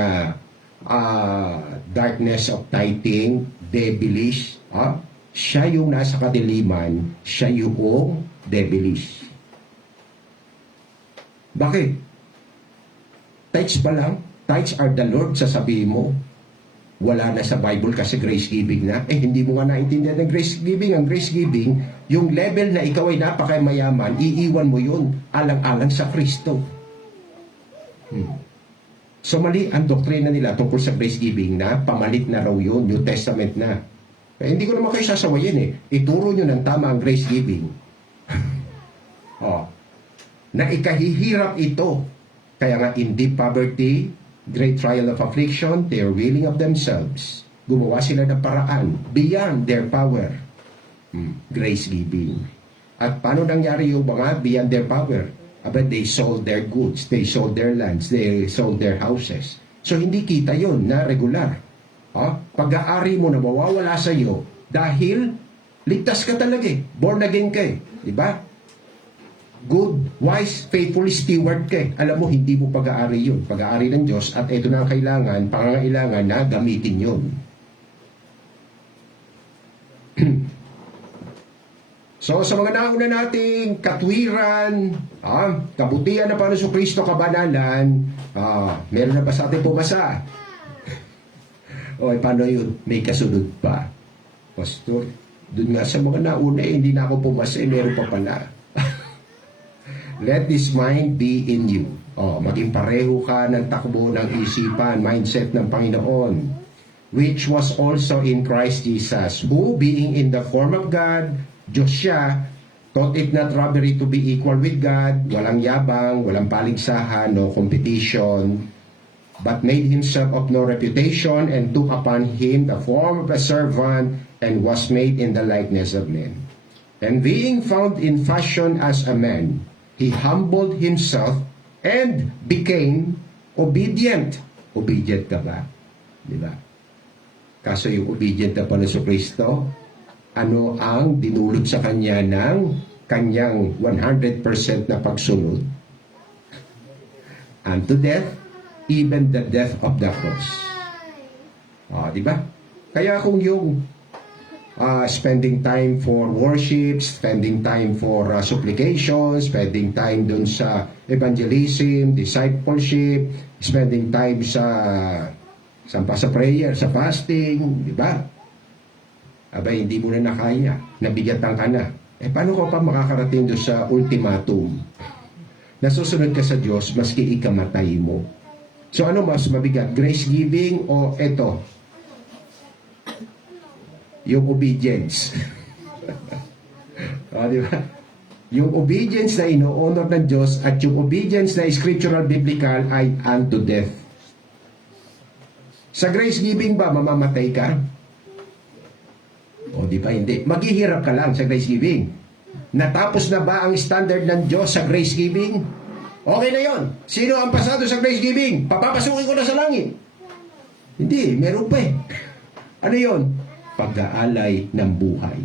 darkness of tithing, devilish, siya yung nasa kadiliman, siya yung devilish. Bakit? Tithes pa lang. Tithes are the Lord, sasabihin mo. Wala na sa Bible kasi grace giving na. Hindi mo nga naintindihan ng grace giving. Ang grace giving, yung level na ikaw ay napakamayaman, iiwan mo yun alang-alang sa Kristo. So mali ang doktrina nila tungkol sa grace giving na pamalit na raw yun, New Testament na. Hindi ko naman kayo sasawayin Ituro nyo ng tama ang grace giving. Na ikahihirap ito. Kaya nga in deep poverty, great trial of affliction, they are willing of themselves. Gumawa sila ng paraan beyond their power. Grace giving. At paano nangyari yung mga beyond their power? But they sold their goods, they sold their lands, they sold their houses. So hindi kita yon na regular. Pag-aari mo na mawawala sa iyo dahil ligtas ka talaga born again ka di ba? Good, wise, faithful steward ka Alam mo, hindi mo pag-aari yun. Pag-aari ng Diyos at ito na ang pangangailangan na gamitin yun. So, sa mga nauna nating katwiran, kabutihan na Panginoon Kristo, kabanalan, meron na ba sa ating pumasa? Paano yun? May kasunod pa. Pastor, dun nga sa mga nauna hindi na ako pumasa, meron pa pala. Let this mind be in you. Maging pareho ka ng takbo ng isipan, mindset ng Panginoon, which was also in Christ Jesus, who being in the form of God, Diyos siya, thought it not robbery to be equal with God, walang yabang, walang paligsahan, no competition, but made himself of no reputation, and took upon him the form of a servant, and was made in the likeness of men. And being found in fashion as a man, he humbled himself and became obedient. Obedient ka ba? Di ba? Kaso yung obedient na Panginoon Kristo, ano ang dinulot sa kanya ng kanyang 100% na pagsunod? Unto death, even the death of the cross. Di ba? Kaya kung yung spending time for worship, spending time for supplication, spending time dun sa evangelism, discipleship, spending time sa prayer, sa fasting, di ba? Hindi mo na nakaya, nabigatan ka na. Paano ka pa makakarating doon sa ultimatum? Nasusunod ka sa Diyos, maski ikamatay mo. So ano mas mabigat? Grace giving o eto? Yung obedience. Di ba? Yung obedience na ino-honor ng Diyos at yung obedience na scriptural biblical ay unto death. Sa grace giving ba, mamamatay ka? Di ba? Hindi. Maghihirap ka lang sa grace giving. Natapos na ba ang standard ng Diyos sa grace giving? Okay na yon. Sino ang pasado sa grace giving? Papapasukin ko na sa langit. Hindi, meron pa Ano yon? Pag-aalay ng buhay.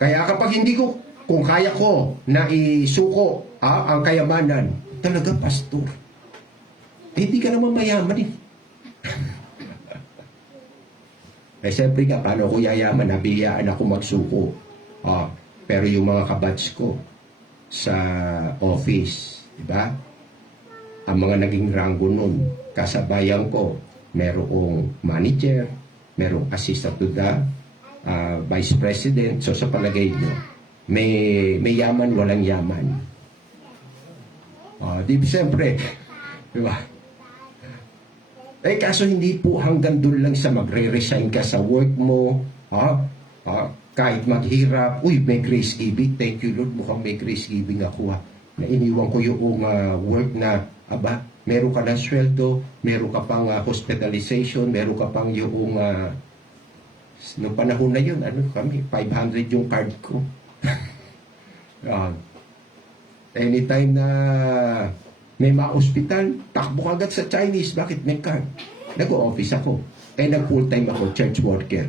Kaya kapag hindi ko, kung kaya ko na isuko ang kayamanan, talaga pastor, hindi ka naman mayaman siyempre ka, paano ko yayaman? Nabiyaan ako magsuko. Pero yung mga kabats ko sa office, di ba? Ang mga naging ranggo nun, kasabayan ko, merong manager, merong assistant to the vice president. So sa palagay nyo, may yaman, walang yaman. Siyempre, di ba? Kaso hindi po hanggang doon lang sa magre-resign ka sa work mo, kahit maghirap, may grace giving, thank you Lord, mukhang may grace giving ako na iniwan ko yung work na, meron ka ng sweldo, meron ka pang hospitalization, meron ka pang yung nung panahon na yun, ano kami, 500 yung card ko. Anytime na may ma-hospital, takbo agad sa Chinese. Bakit? May card. Nag-o-office ako. Nag-full time ako, church worker.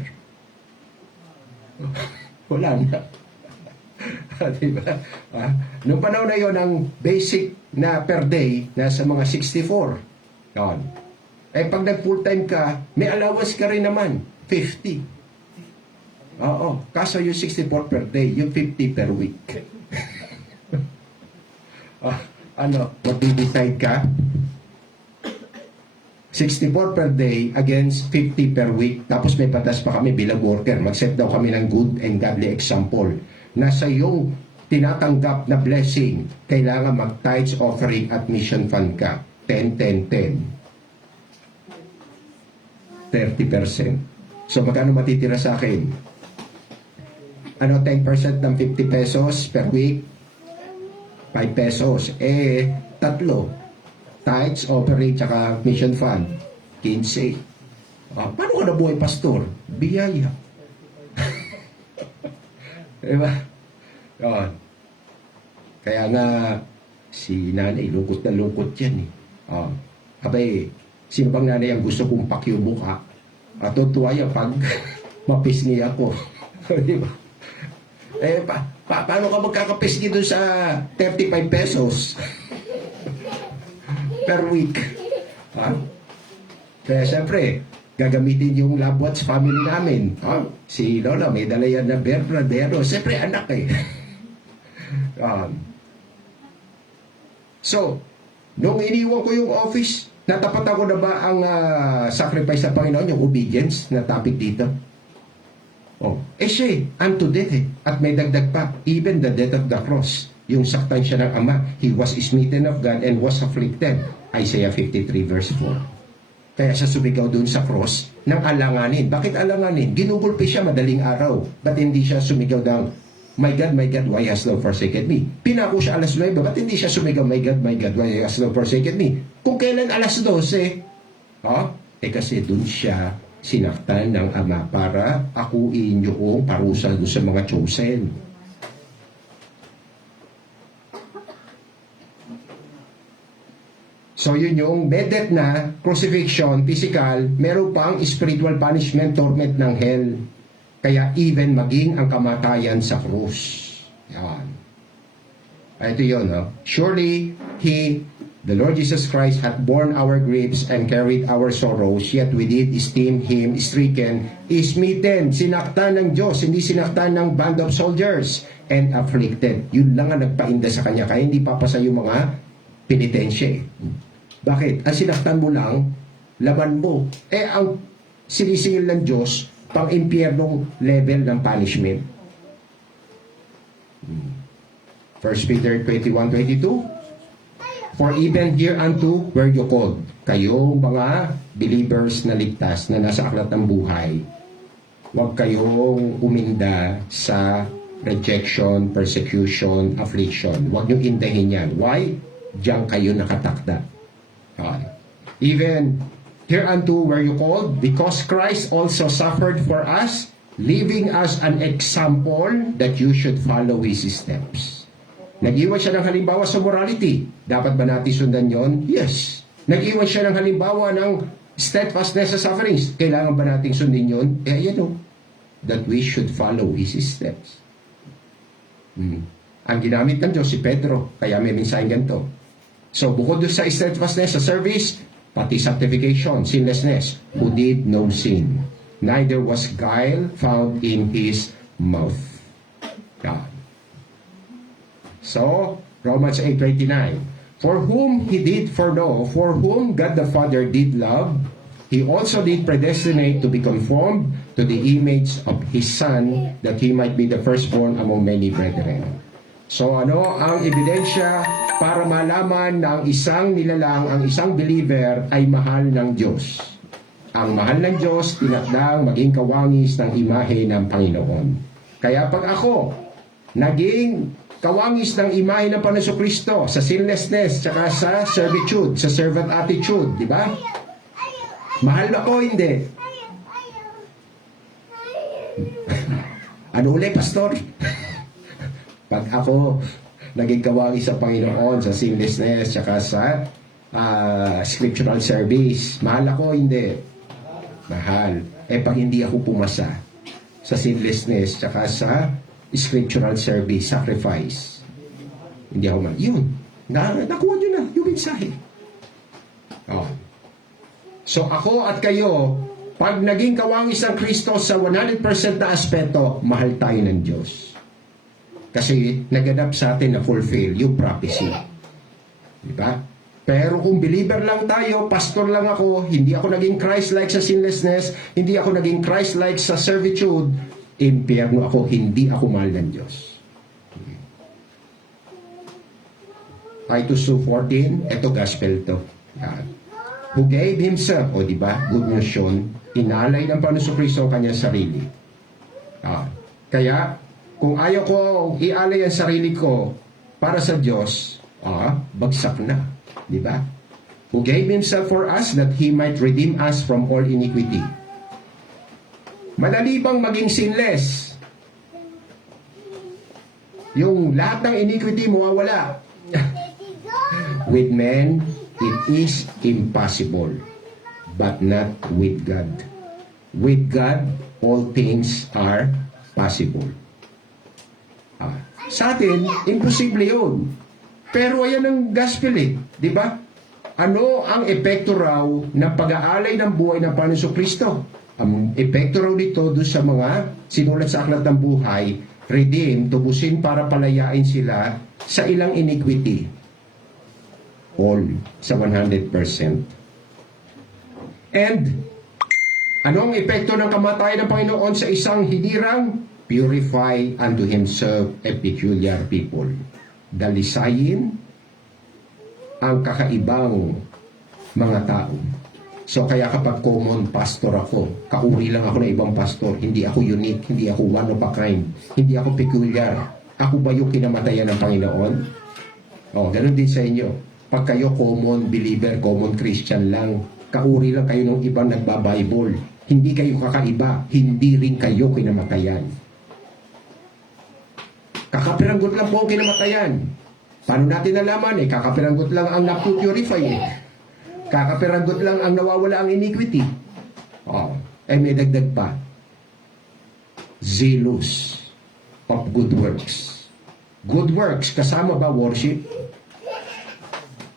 Wala na. Diba? Nung panahon na yun, ang basic na per day, nasa mga 64. Yun. Pag nag-full time ka, may allowance ka rin naman, 50. Oo. Kaso yung 64 per day, yung 50 per week. Mag-decide ka? 64 per day against 50 per week. Tapos may patas pa kami bilang worker. Mag-set daw kami ng good and godly example. Nasa iyong tinatanggap na blessing, kailangan mag-tithes, offering at mission fund ka. 10, 10, 10. 30%. So magkano matitira sa akin? 10% ng 50 pesos per week? 5 pesos. Tatlo. Tithes, offering, tsaka mission fund. 15. Paano ka nabuhay, pastor? Biyaya. Diba? Yun. Kaya nga, si nanay, lungkot na lungkot yan eh. Abay, sino bang nanay ang gusto kong pakyubuka? Tutuwa yan pag mapisngi ako. Diba? Paano ka magkakapisngi doon sa 35 pesos? Per week. Kaya siyempre, gagamitin yung Labwats family namin. Si Lola, may dala yan na Bernadero. Siyempre, anak eh. So, nung iniwan ko yung office, natapat ako na ba ang sacrifice sa Panginoon, yung obedience na topic dito? Siya, unto death eh. At may dagdag pa, even the death of the cross. Yung saktan siya ng Ama, He was smitten of God and was afflicted. Isaiah 53 verse 4. Kaya siya sumigaw doon sa cross ng alanganin. Bakit alanganin? Ginugulpi siya madaling araw. Ba't hindi siya sumigaw ng, my God, why hast thou forsaken me? Pinako siya alas 9, ba't hindi siya sumigaw, my God, why hast thou forsaken me? Kung kailan alas 12, kasi doon siya sinaktan ng Ama para akuin yung parusa doon sa mga chosen. So yun yung medet na crucifixion, physical, meron pang spiritual punishment, torment ng hell. Kaya even maging ang kamatayan sa krus. Yan. Ito yun, Surely, the Lord Jesus Christ, hath borne our griefs and carried our sorrows, yet we did esteem Him stricken, smitten, sinaktan ng Diyos, hindi sinaktan ng band of soldiers, and afflicted. Yun lang ang nagpainda sa Kanya, kaya hindi papasa yung mga penitensya. Bakit? Ang sinaktan mo lang, laban mo. Ang sinisingil ng Diyos, pang impyernong level ng punishment. 1 Peter 21:22. For even hereunto were you called. Kayong mga believers na ligtas na nasa aklat ng buhay, huwag kayong uminda sa rejection, persecution, affliction. Huwag nyo indahin yan. Why? Diyan kayo nakatakda. Even hereunto were you called, because Christ also suffered for us, leaving us an example that you should follow His steps. Nag-iwan siya ng halimbawa sa morality. Dapat ba natin sundan yon? Yes. Nag-iwan siya ng halimbawa ng steadfastness sa sufferings. Kailangan ba natin sundin yon? Ayan that we should follow His steps. Ang ginamit ng Diyos si Pedro, kaya may mensahe ganito. So, bukod doon sa steadfastness sa service, pati sanctification, sinlessness, who did no sin. Neither was guile found in his mouth. God. So, Romans 8:29. For whom He did foreknow, for whom God the Father did love, He also did predestinate to be conformed to the image of His Son, that He might be the firstborn among many brethren. So ano ang ebidensya para malaman na ang isang nilalang, ang isang believer ay mahal ng Diyos? Ang mahal ng Diyos, tinakdang maging kawangis ng imahe ng Panginoon. Kaya pag ako naging kawangis ng imahe ng Panginoon Kristo sa sinlessness tsaka sa servitude, sa servant attitude, di ba? Mahal ako, hindi. Ano uli, pastor? Pag ako naging kawangis sa Panginoon sa sinlessness tsaka sa scriptural service, mahal ako, hindi. Mahal. Pag hindi ako pumasa sa sinlessness tsaka sa scriptural service, sacrifice, hindi ako mahal. Yun. Nakuha nyo na yung mensahe. Oh. So ako at kayo, pag naging kawangis ng Kristo sa 100% na aspeto, mahal tayo ng Diyos. Kasi naganap sa atin na fulfill yung prophecy. Diba? Pero kung believer lang tayo, pastor lang ako, hindi ako naging Christ-like sa sinlessness, hindi ako naging Christ-like sa servitude, impyerno ako, hindi ako mahal ng Diyos. Titus 2:14, ito gospel to. Yan. Who gave himself, o diba, good news yun, inalay ng Panginoon Kristo ang kanyang sarili. Kaya, kung ayaw ko ialay ang sarili ko para sa Diyos, bagsak na. Diba? Who gave himself for us that he might redeem us from all iniquity. Madali bang maging sinless? Yung lahat ng iniquity mawawala. With men, it is impossible, but not with God. With God, all things are possible. Sa atin, imposible yun. Pero ayan ang gospel di ba? Ano ang epekto raw ng pag-aalay ng buhay ng Panginoon Kristo? Ang epekto raw dito doon sa mga sinulat sa aklat ng buhay, redeem, tubusin para palayain sila sa ilang iniquity. All, sa 100%. And, ano ang epekto ng kamatayan ng Panginoon sa isang hinirang? Purify unto Himself a peculiar people. Dalisayin ang kakaibang mga tao. So kaya kapag common pastor ako, kauri lang ako ng ibang pastor, hindi ako unique, hindi ako one of a kind, hindi ako peculiar. Ako ba yung kinamatayan ng Panginoon? Ganun din sa inyo. Pag kayo common believer, common Christian lang, kauri lang kayo ng ibang nagba-Bible, hindi kayo kakaiba, hindi rin kayo kinamatayan. Kakapiranggot lang po ang kinamatayan. Paano natin nalaman? Kakapiranggot lang ang napupurify Kakapiranggot lang ang nawawala ang iniquity. May dagdag pa. Zealous of good works. Good works, kasama ba worship?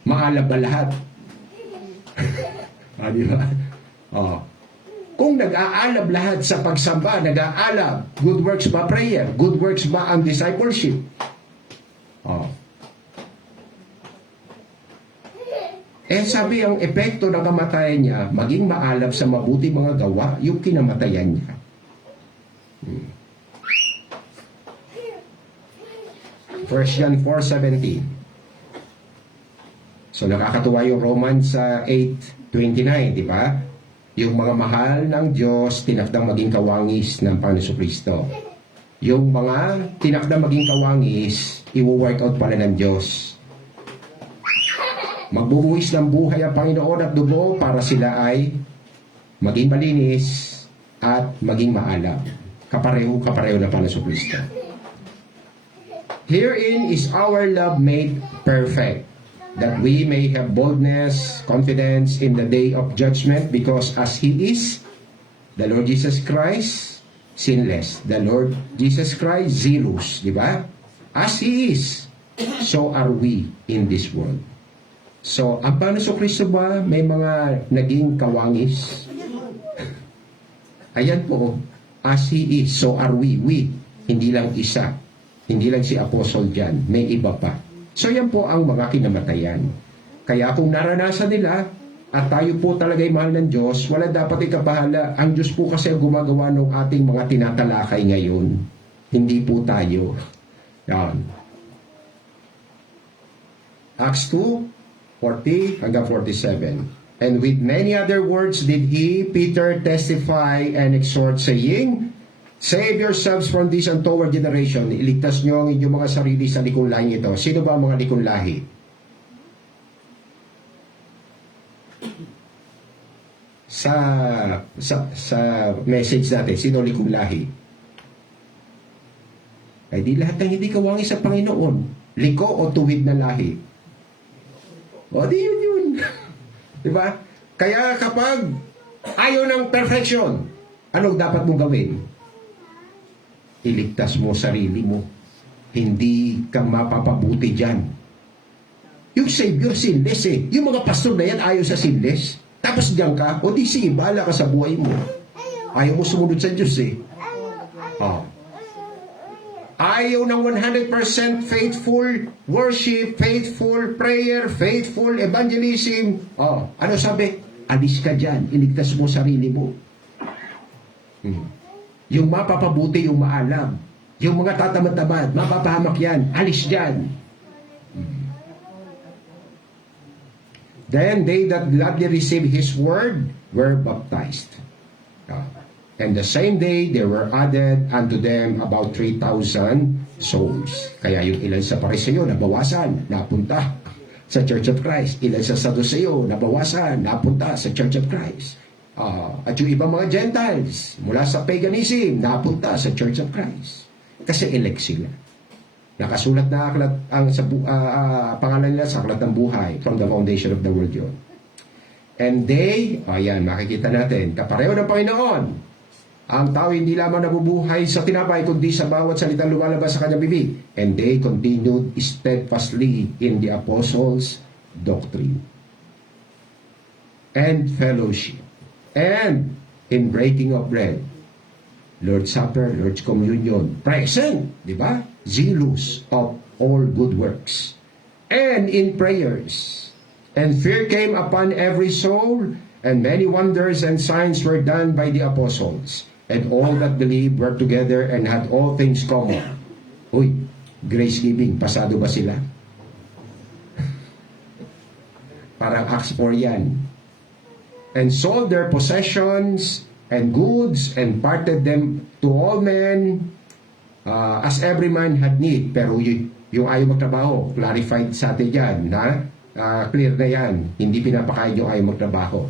Maalab ba lahat? Di ba? Kung nag-aalab lahat sa pagsamba, nag-aalab, good works ba prayer? Good works ba ang discipleship? Sabi ang epekto ng kamatayan niya, maging maalab sa mabuti mga gawa, yung kinamatayan niya. 1 John 4:17. So nakakatuwa yung Romans 8:29, di ba? Yung mga mahal ng Diyos, tinakdang maging kawangis ng Panginoon Kristo. Yung mga tinakdang maging kawangis, i-work out pala ng Diyos. Magbubuhis ng buhay ang Panginoon at dugo para sila ay maging malinis at maging maalab. Kapareho na Panginoon Kristo. Herein is our love made perfect, that we may have boldness, confidence in the day of judgment, because as He is, the Lord Jesus Christ, sinless. The Lord Jesus Christ, zealous. Di ba? As He is, so are we in this world. So, ang Panginoon Kristo ba may mga naging kawangis? Ayan po, as He is, so are we. We, hindi lang isa. Hindi lang si Apostle John, may iba pa. So yan po ang mga kinamatayan. Kaya kung naranasan nila at tayo po talaga ay mahal ng Diyos, wala dapat ikabahala. Ang Diyos po kasi ang gumagawa ng ating mga tinatalakay ngayon. Hindi po tayo. Yan. Acts 2:40 hanggang 47. And with many other words did he, Peter, testify and exhort, saying, Save yourselves from this untoward generation. Iligtas nyo ang inyong mga sarili sa likong lahi ito. Sino ba ang mga likong lahi? Sa message natin, sino likong lahi? Ay di lahat ng hindi kawangi sa Panginoon. Liko o tuwid na lahi? O di yun. Diba? Kaya kapag ayaw ng perfection, anong dapat mong gawin? Iligtas mo sarili mo. Hindi ka mapapabuti dyan. Yung Savior, sinless eh. Yung mga pastor na yan, ayaw sa sinless. Tapos diyan ka, o di sige, bahala ka sa buhay mo. Ayaw mo sumunod sa Diyos eh. Oh. Ayaw ng 100% faithful worship, faithful prayer, faithful evangelism. Oh, ano sabi? Alis ka dyan, iligtas mo sarili mo. Yung mapapabuti, yung maalam. Yung mga tatamad-tamad, mapapahamak yan, alis dyan. Then they that gladly received His word were baptized. And the same day, there were added unto them about 3,000 souls. Kaya yung ilan sa Pariseo, nabawasan, napunta sa Church of Christ. Ilan sa Sadduceo, nabawasan, napunta sa Church of Christ. At yung ibang mga Gentiles, mula sa paganism, napunta sa Church of Christ. Kasi elect sila. Nakasulat na aklat ang pangalan nila sa aklat ng buhay from the foundation of the world yun. And they, ayan, makikita natin, kapareho ng Panginoon. Ang tao hindi lamang nabubuhay sa tinapay, kundi sa bawat salitang lumalabas sa kanyang bibig. And they continued steadfastly in the apostles' doctrine and fellowship, and in breaking of bread, Lord's Supper, Lord's Communion, present, di ba? Zealous of all good works, and in prayers. And fear came upon every soul, and many wonders and signs were done by the apostles. And all that believed were together and had all things common. Uy, grace giving, pasado ba sila? Parang Acts 4 yan. And sold their possessions and goods and parted them to all men as every man had need. Pero yung ayaw magtrabaho, clarified sa atin yan, ha? Clear na yan. Hindi pinapakain yung ayaw magtrabaho.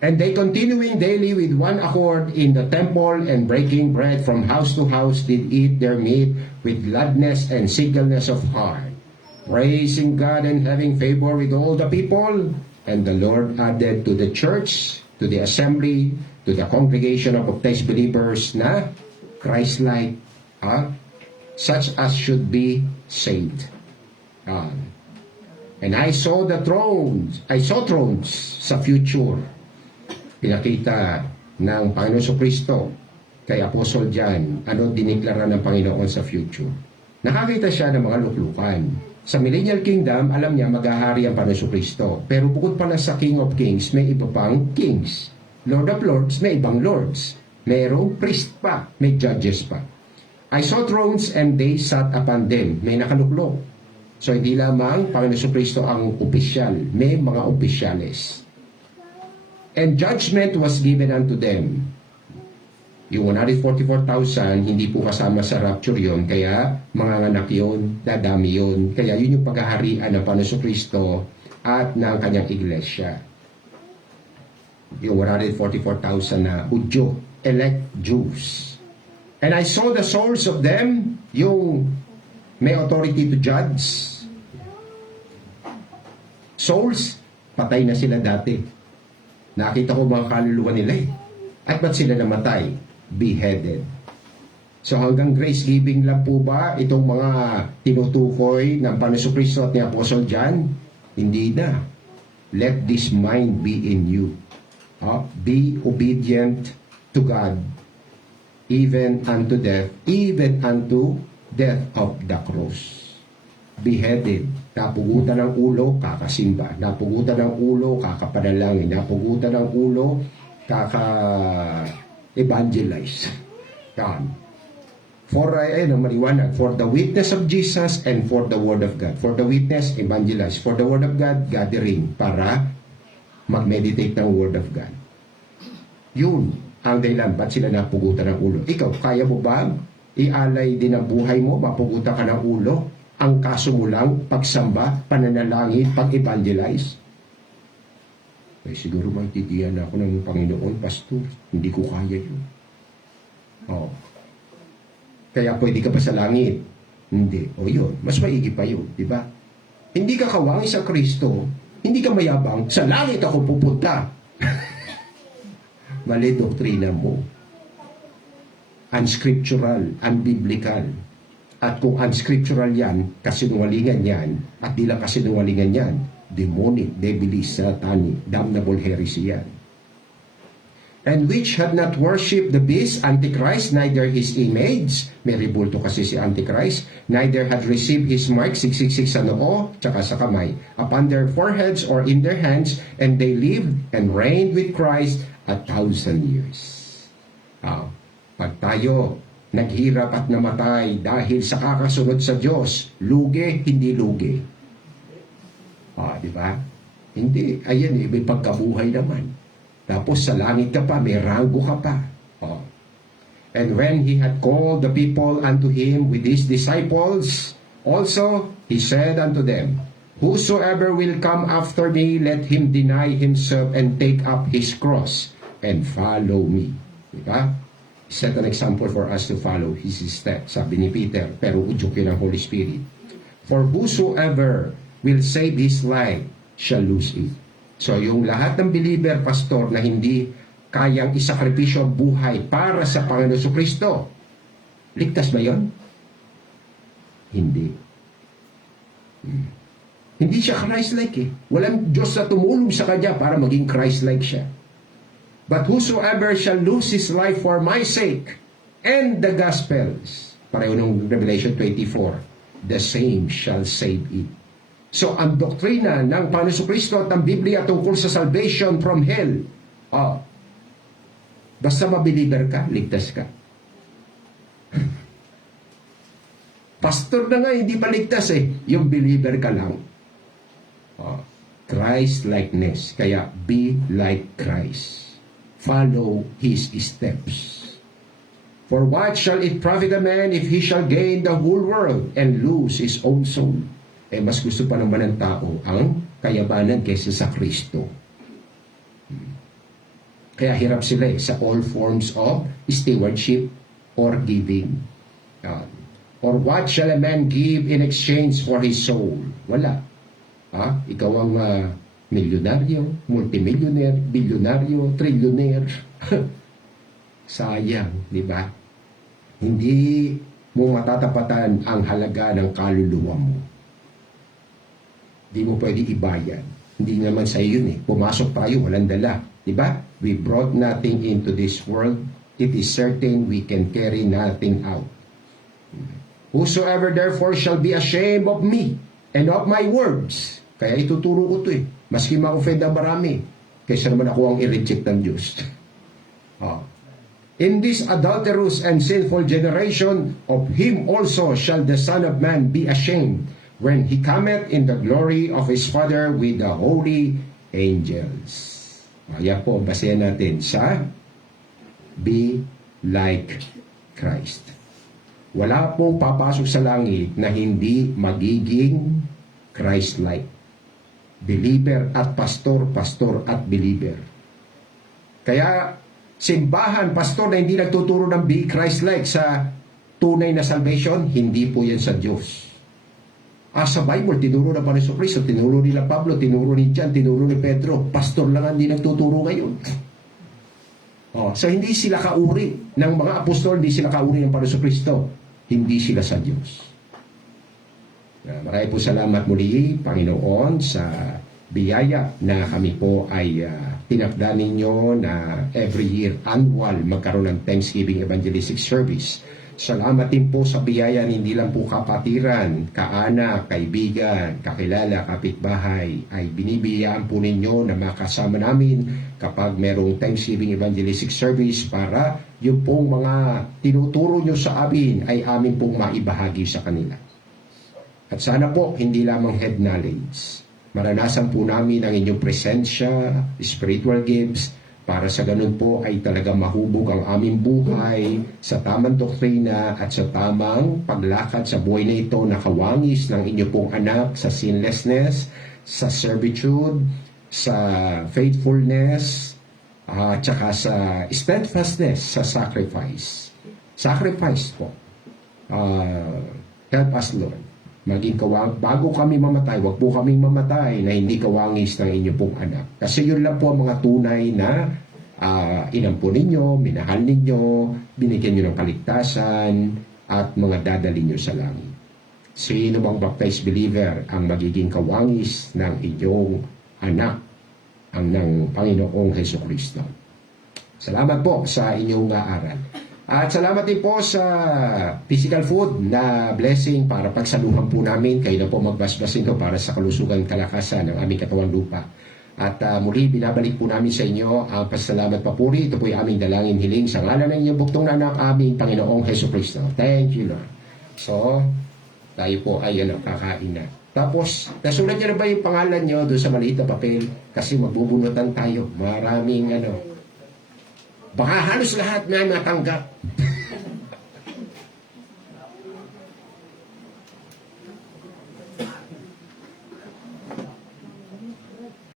And they continuing daily with one accord in the temple and breaking bread from house to house did eat their meat with gladness and singleness of heart, praising God and having favor with all the people. And the Lord added to the church, to the assembly, to the congregation of baptized believers na Christ-like, such as should be saved. And I saw thrones sa future. Pinakita ng Panginoon Kristo kay Apostol John, ano diniklara ng Panginoon sa future. Nakakita siya ng mga luklukan. Sa Millennial Kingdom, alam niya maghahari ang Panginoon Kristo. Pero bukod pala sa King of Kings, may iba pang kings. Lord of Lords, may ibang lords. Mayroong priest pa, may judges pa. I saw thrones and they sat upon them. May nakaluklok. So hindi lamang Panginoon Kristo ang opisyal, may mga opisyales. And judgment was given unto them. Yung 144,000, hindi po kasama sa rapture yon, kaya manganganak yun, dadami yun. Kaya yun yung paghaharian ng Panginoon Kristo at ng kanyang iglesia. Yung 144,000 na Hudyo, elect Jews. And I saw the souls of them, yung may authority to judge. Souls, patay na sila dati. Nakita ko mga kaluluwa nila eh. At ba't sila namatay? Beheaded. So hanggang grace giving lang po ba itong mga tinutukoy ng Panginoon Kristo at ni Apostle John? Hindi na. Let this mind be in you. Be obedient to God even unto death of the cross. Beheaded. Napugutan ng ulo, kakasimba. Napugutan ng ulo, kakapanalangin. Napugutan ng ulo, kaka-evangelize. God. For, maliwanag, for the witness of Jesus and for the word of God. For the witness, evangelize. For the word of God, gathering para mag-meditate ng word of God. Yun. ang dahilan ba't sila napugutan ng ulo. Ikaw, kaya mo ba ialay din ang buhay mo, mapugutan ka ng ulo? Ang kaso mo lang, pagsamba, pananalangin, pag-evangelize? Ay, siguro magtitiyan ako ng Panginoon, Pastor. Hindi ko kaya yun. Oh. Kaya pwede ka pa sa langit. Hindi. O yun, mas maigi pa yun, di ba? Hindi ka kawangi sa Kristo, hindi ka mayabang, sa langit ako pupunta. Mali doktrina mo. Unscriptural, unbiblical. At kung unscriptural yan, kasinungalingan yan, at di lang kasinungalingan yan, demonic, devilish, satanic, damnable heresy yan. And which had not worshipped the beast, Antichrist, neither his image, may ribulto kasi si Antichrist, neither had received his mark, 666 sa noo, tsaka sa kamay, upon their foreheads or in their hands, and they lived and reigned with Christ 1,000 years. Pag tayo naghirap at namatay dahil sa kakasunod sa Diyos, lugi, hindi lugi. Di ba? Hindi. Ayan may pagkabuhay naman. Tapos sa langit ka pa, may ranggo ka pa. And when he had called the people unto him with his disciples, also he said unto them, Whosoever will come after me, let him deny himself and take up his cross and follow me. Diba? Set an example for us to follow his steps, sabi ni Peter, pero udyok yun ang Holy Spirit. For whosoever will save his life shall lose it. So yung lahat ng believer, pastor, na hindi kayang isakripisyo ang buhay para sa Panginoon Kristo, ligtas ba yun? Hindi. Hindi siya Christ-like eh. Walang Diyos na tumulong sa kanya para maging Christ-like siya. But whosoever shall lose his life for my sake and the gospels, pareho ng Revelation 24, the same shall save it. So, ang doktrina ng Panginoon Kristo at ang Biblia tungkol sa salvation from hell, basta mabeliever ka, ligtas ka. Pastor na nga, hindi pa ligtas eh. Yung believer ka lang. Christ-likeness. Kaya, be like Christ. Follow His steps. For what shall it profit a man if he shall gain the whole world and lose his own soul? Mas gusto pa naman ng tao ang kayamanan kaysa sa Kristo. Kaya hirap sila sa all forms of stewardship or giving. Or what shall a man give in exchange for his soul? Wala. Ikaw ang milyonaryo, multimillionaire, bilyonaryo, trilyonaire. Sayang, di ba? Hindi mo matatapatan ang halaga ng kaluluwa mo. Di mo pwede ibayan. Hindi naman sa iyo yun eh. Pumasok tayo, walang dala. Diba? We brought nothing into this world. It is certain we can carry nothing out. Whosoever therefore shall be ashamed of me and of my words. Kaya ituturo ko to eh. Maski ma-offend ang marami. Kaysa naman ako ang i-reject ng Diyos. In this adulterous and sinful generation, of him also shall the Son of Man be ashamed, when he cometh in the glory of his Father with the holy angels. Ayan po, basahin natin sa be like Christ. Wala pong papasok sa langit na hindi magiging Christ-like. Believer at pastor, pastor at believer. Kaya, simbahan, pastor na hindi nagtuturo ng be Christ-like sa tunay na salvation, hindi po yan sa Diyos. Sa Bible, tinuro na Panginoon Kristo, tinuro nila Pablo, tinuro ni John, tinuro ni Pedro. Pastor lang hindi nagtuturo ngayon. So hindi sila kauri ng mga apostol, hindi sila kauri ng Panginoon Kristo. Hindi sila sa Diyos. Maraming po salamat muli, Panginoon, sa biyaya na kami po ay tinakda ninyo na every year, annual, magkaroon ng Thanksgiving Evangelistic Service. Salamat din po sa biyaya, hindi lang po kapatiran, kaanak, kaibigan, kakilala, kapitbahay, ay binibiyaan po ninyo na makasama namin kapag merong Thanksgiving Evangelistic Service para yung pong mga tinuturo nyo sa amin ay amin pong maibahagi sa kanila. At sana po, hindi lamang head knowledge. Maranasan po namin ang inyong presensya, spiritual gifts, para sa ganun po ay talaga mahubog ang aming buhay sa tamang doktrina at sa tamang paglakad sa buhay na ito na kawangis ng inyo pong anak sa sinlessness, sa servitude, sa faithfulness, at saka sa steadfastness, sa sacrifice. Sacrifice po. Help us, Lord. Bago kami mamatay, wag po kaming mamatay na hindi kawangis ng inyo pong anak. Kasi yun lang po ang mga tunay na inampun ninyo, minahal ninyo, binigyan nyo ng kaligtasan, at mga dadalhin nyo sa langit. Sino bang baptized believer ang magiging kawangis ng inyong anak, ang ng Panginoong Hesukristo? Salamat po sa inyong aral. At salamat din po sa physical food na blessing para pagsaluhan po namin. Kayo na po magbasbasin ko para sa kalusugan kalakasan ng aming katawan lupa. At muli binabalik po namin sa inyo ang pasalamat papuri. Ito po yung aming dalangin hiling sa ngalan ng inyong buktong na anak, aming Panginoong Hesukristo. Thank you, Lord. So, tayo po ay kakain na. Tapos, nasulat niyo na ba yung pangalan niyo doon sa maliit na papel? Kasi magbubunutan tayo. Maraming baka halos lahat na natanggap.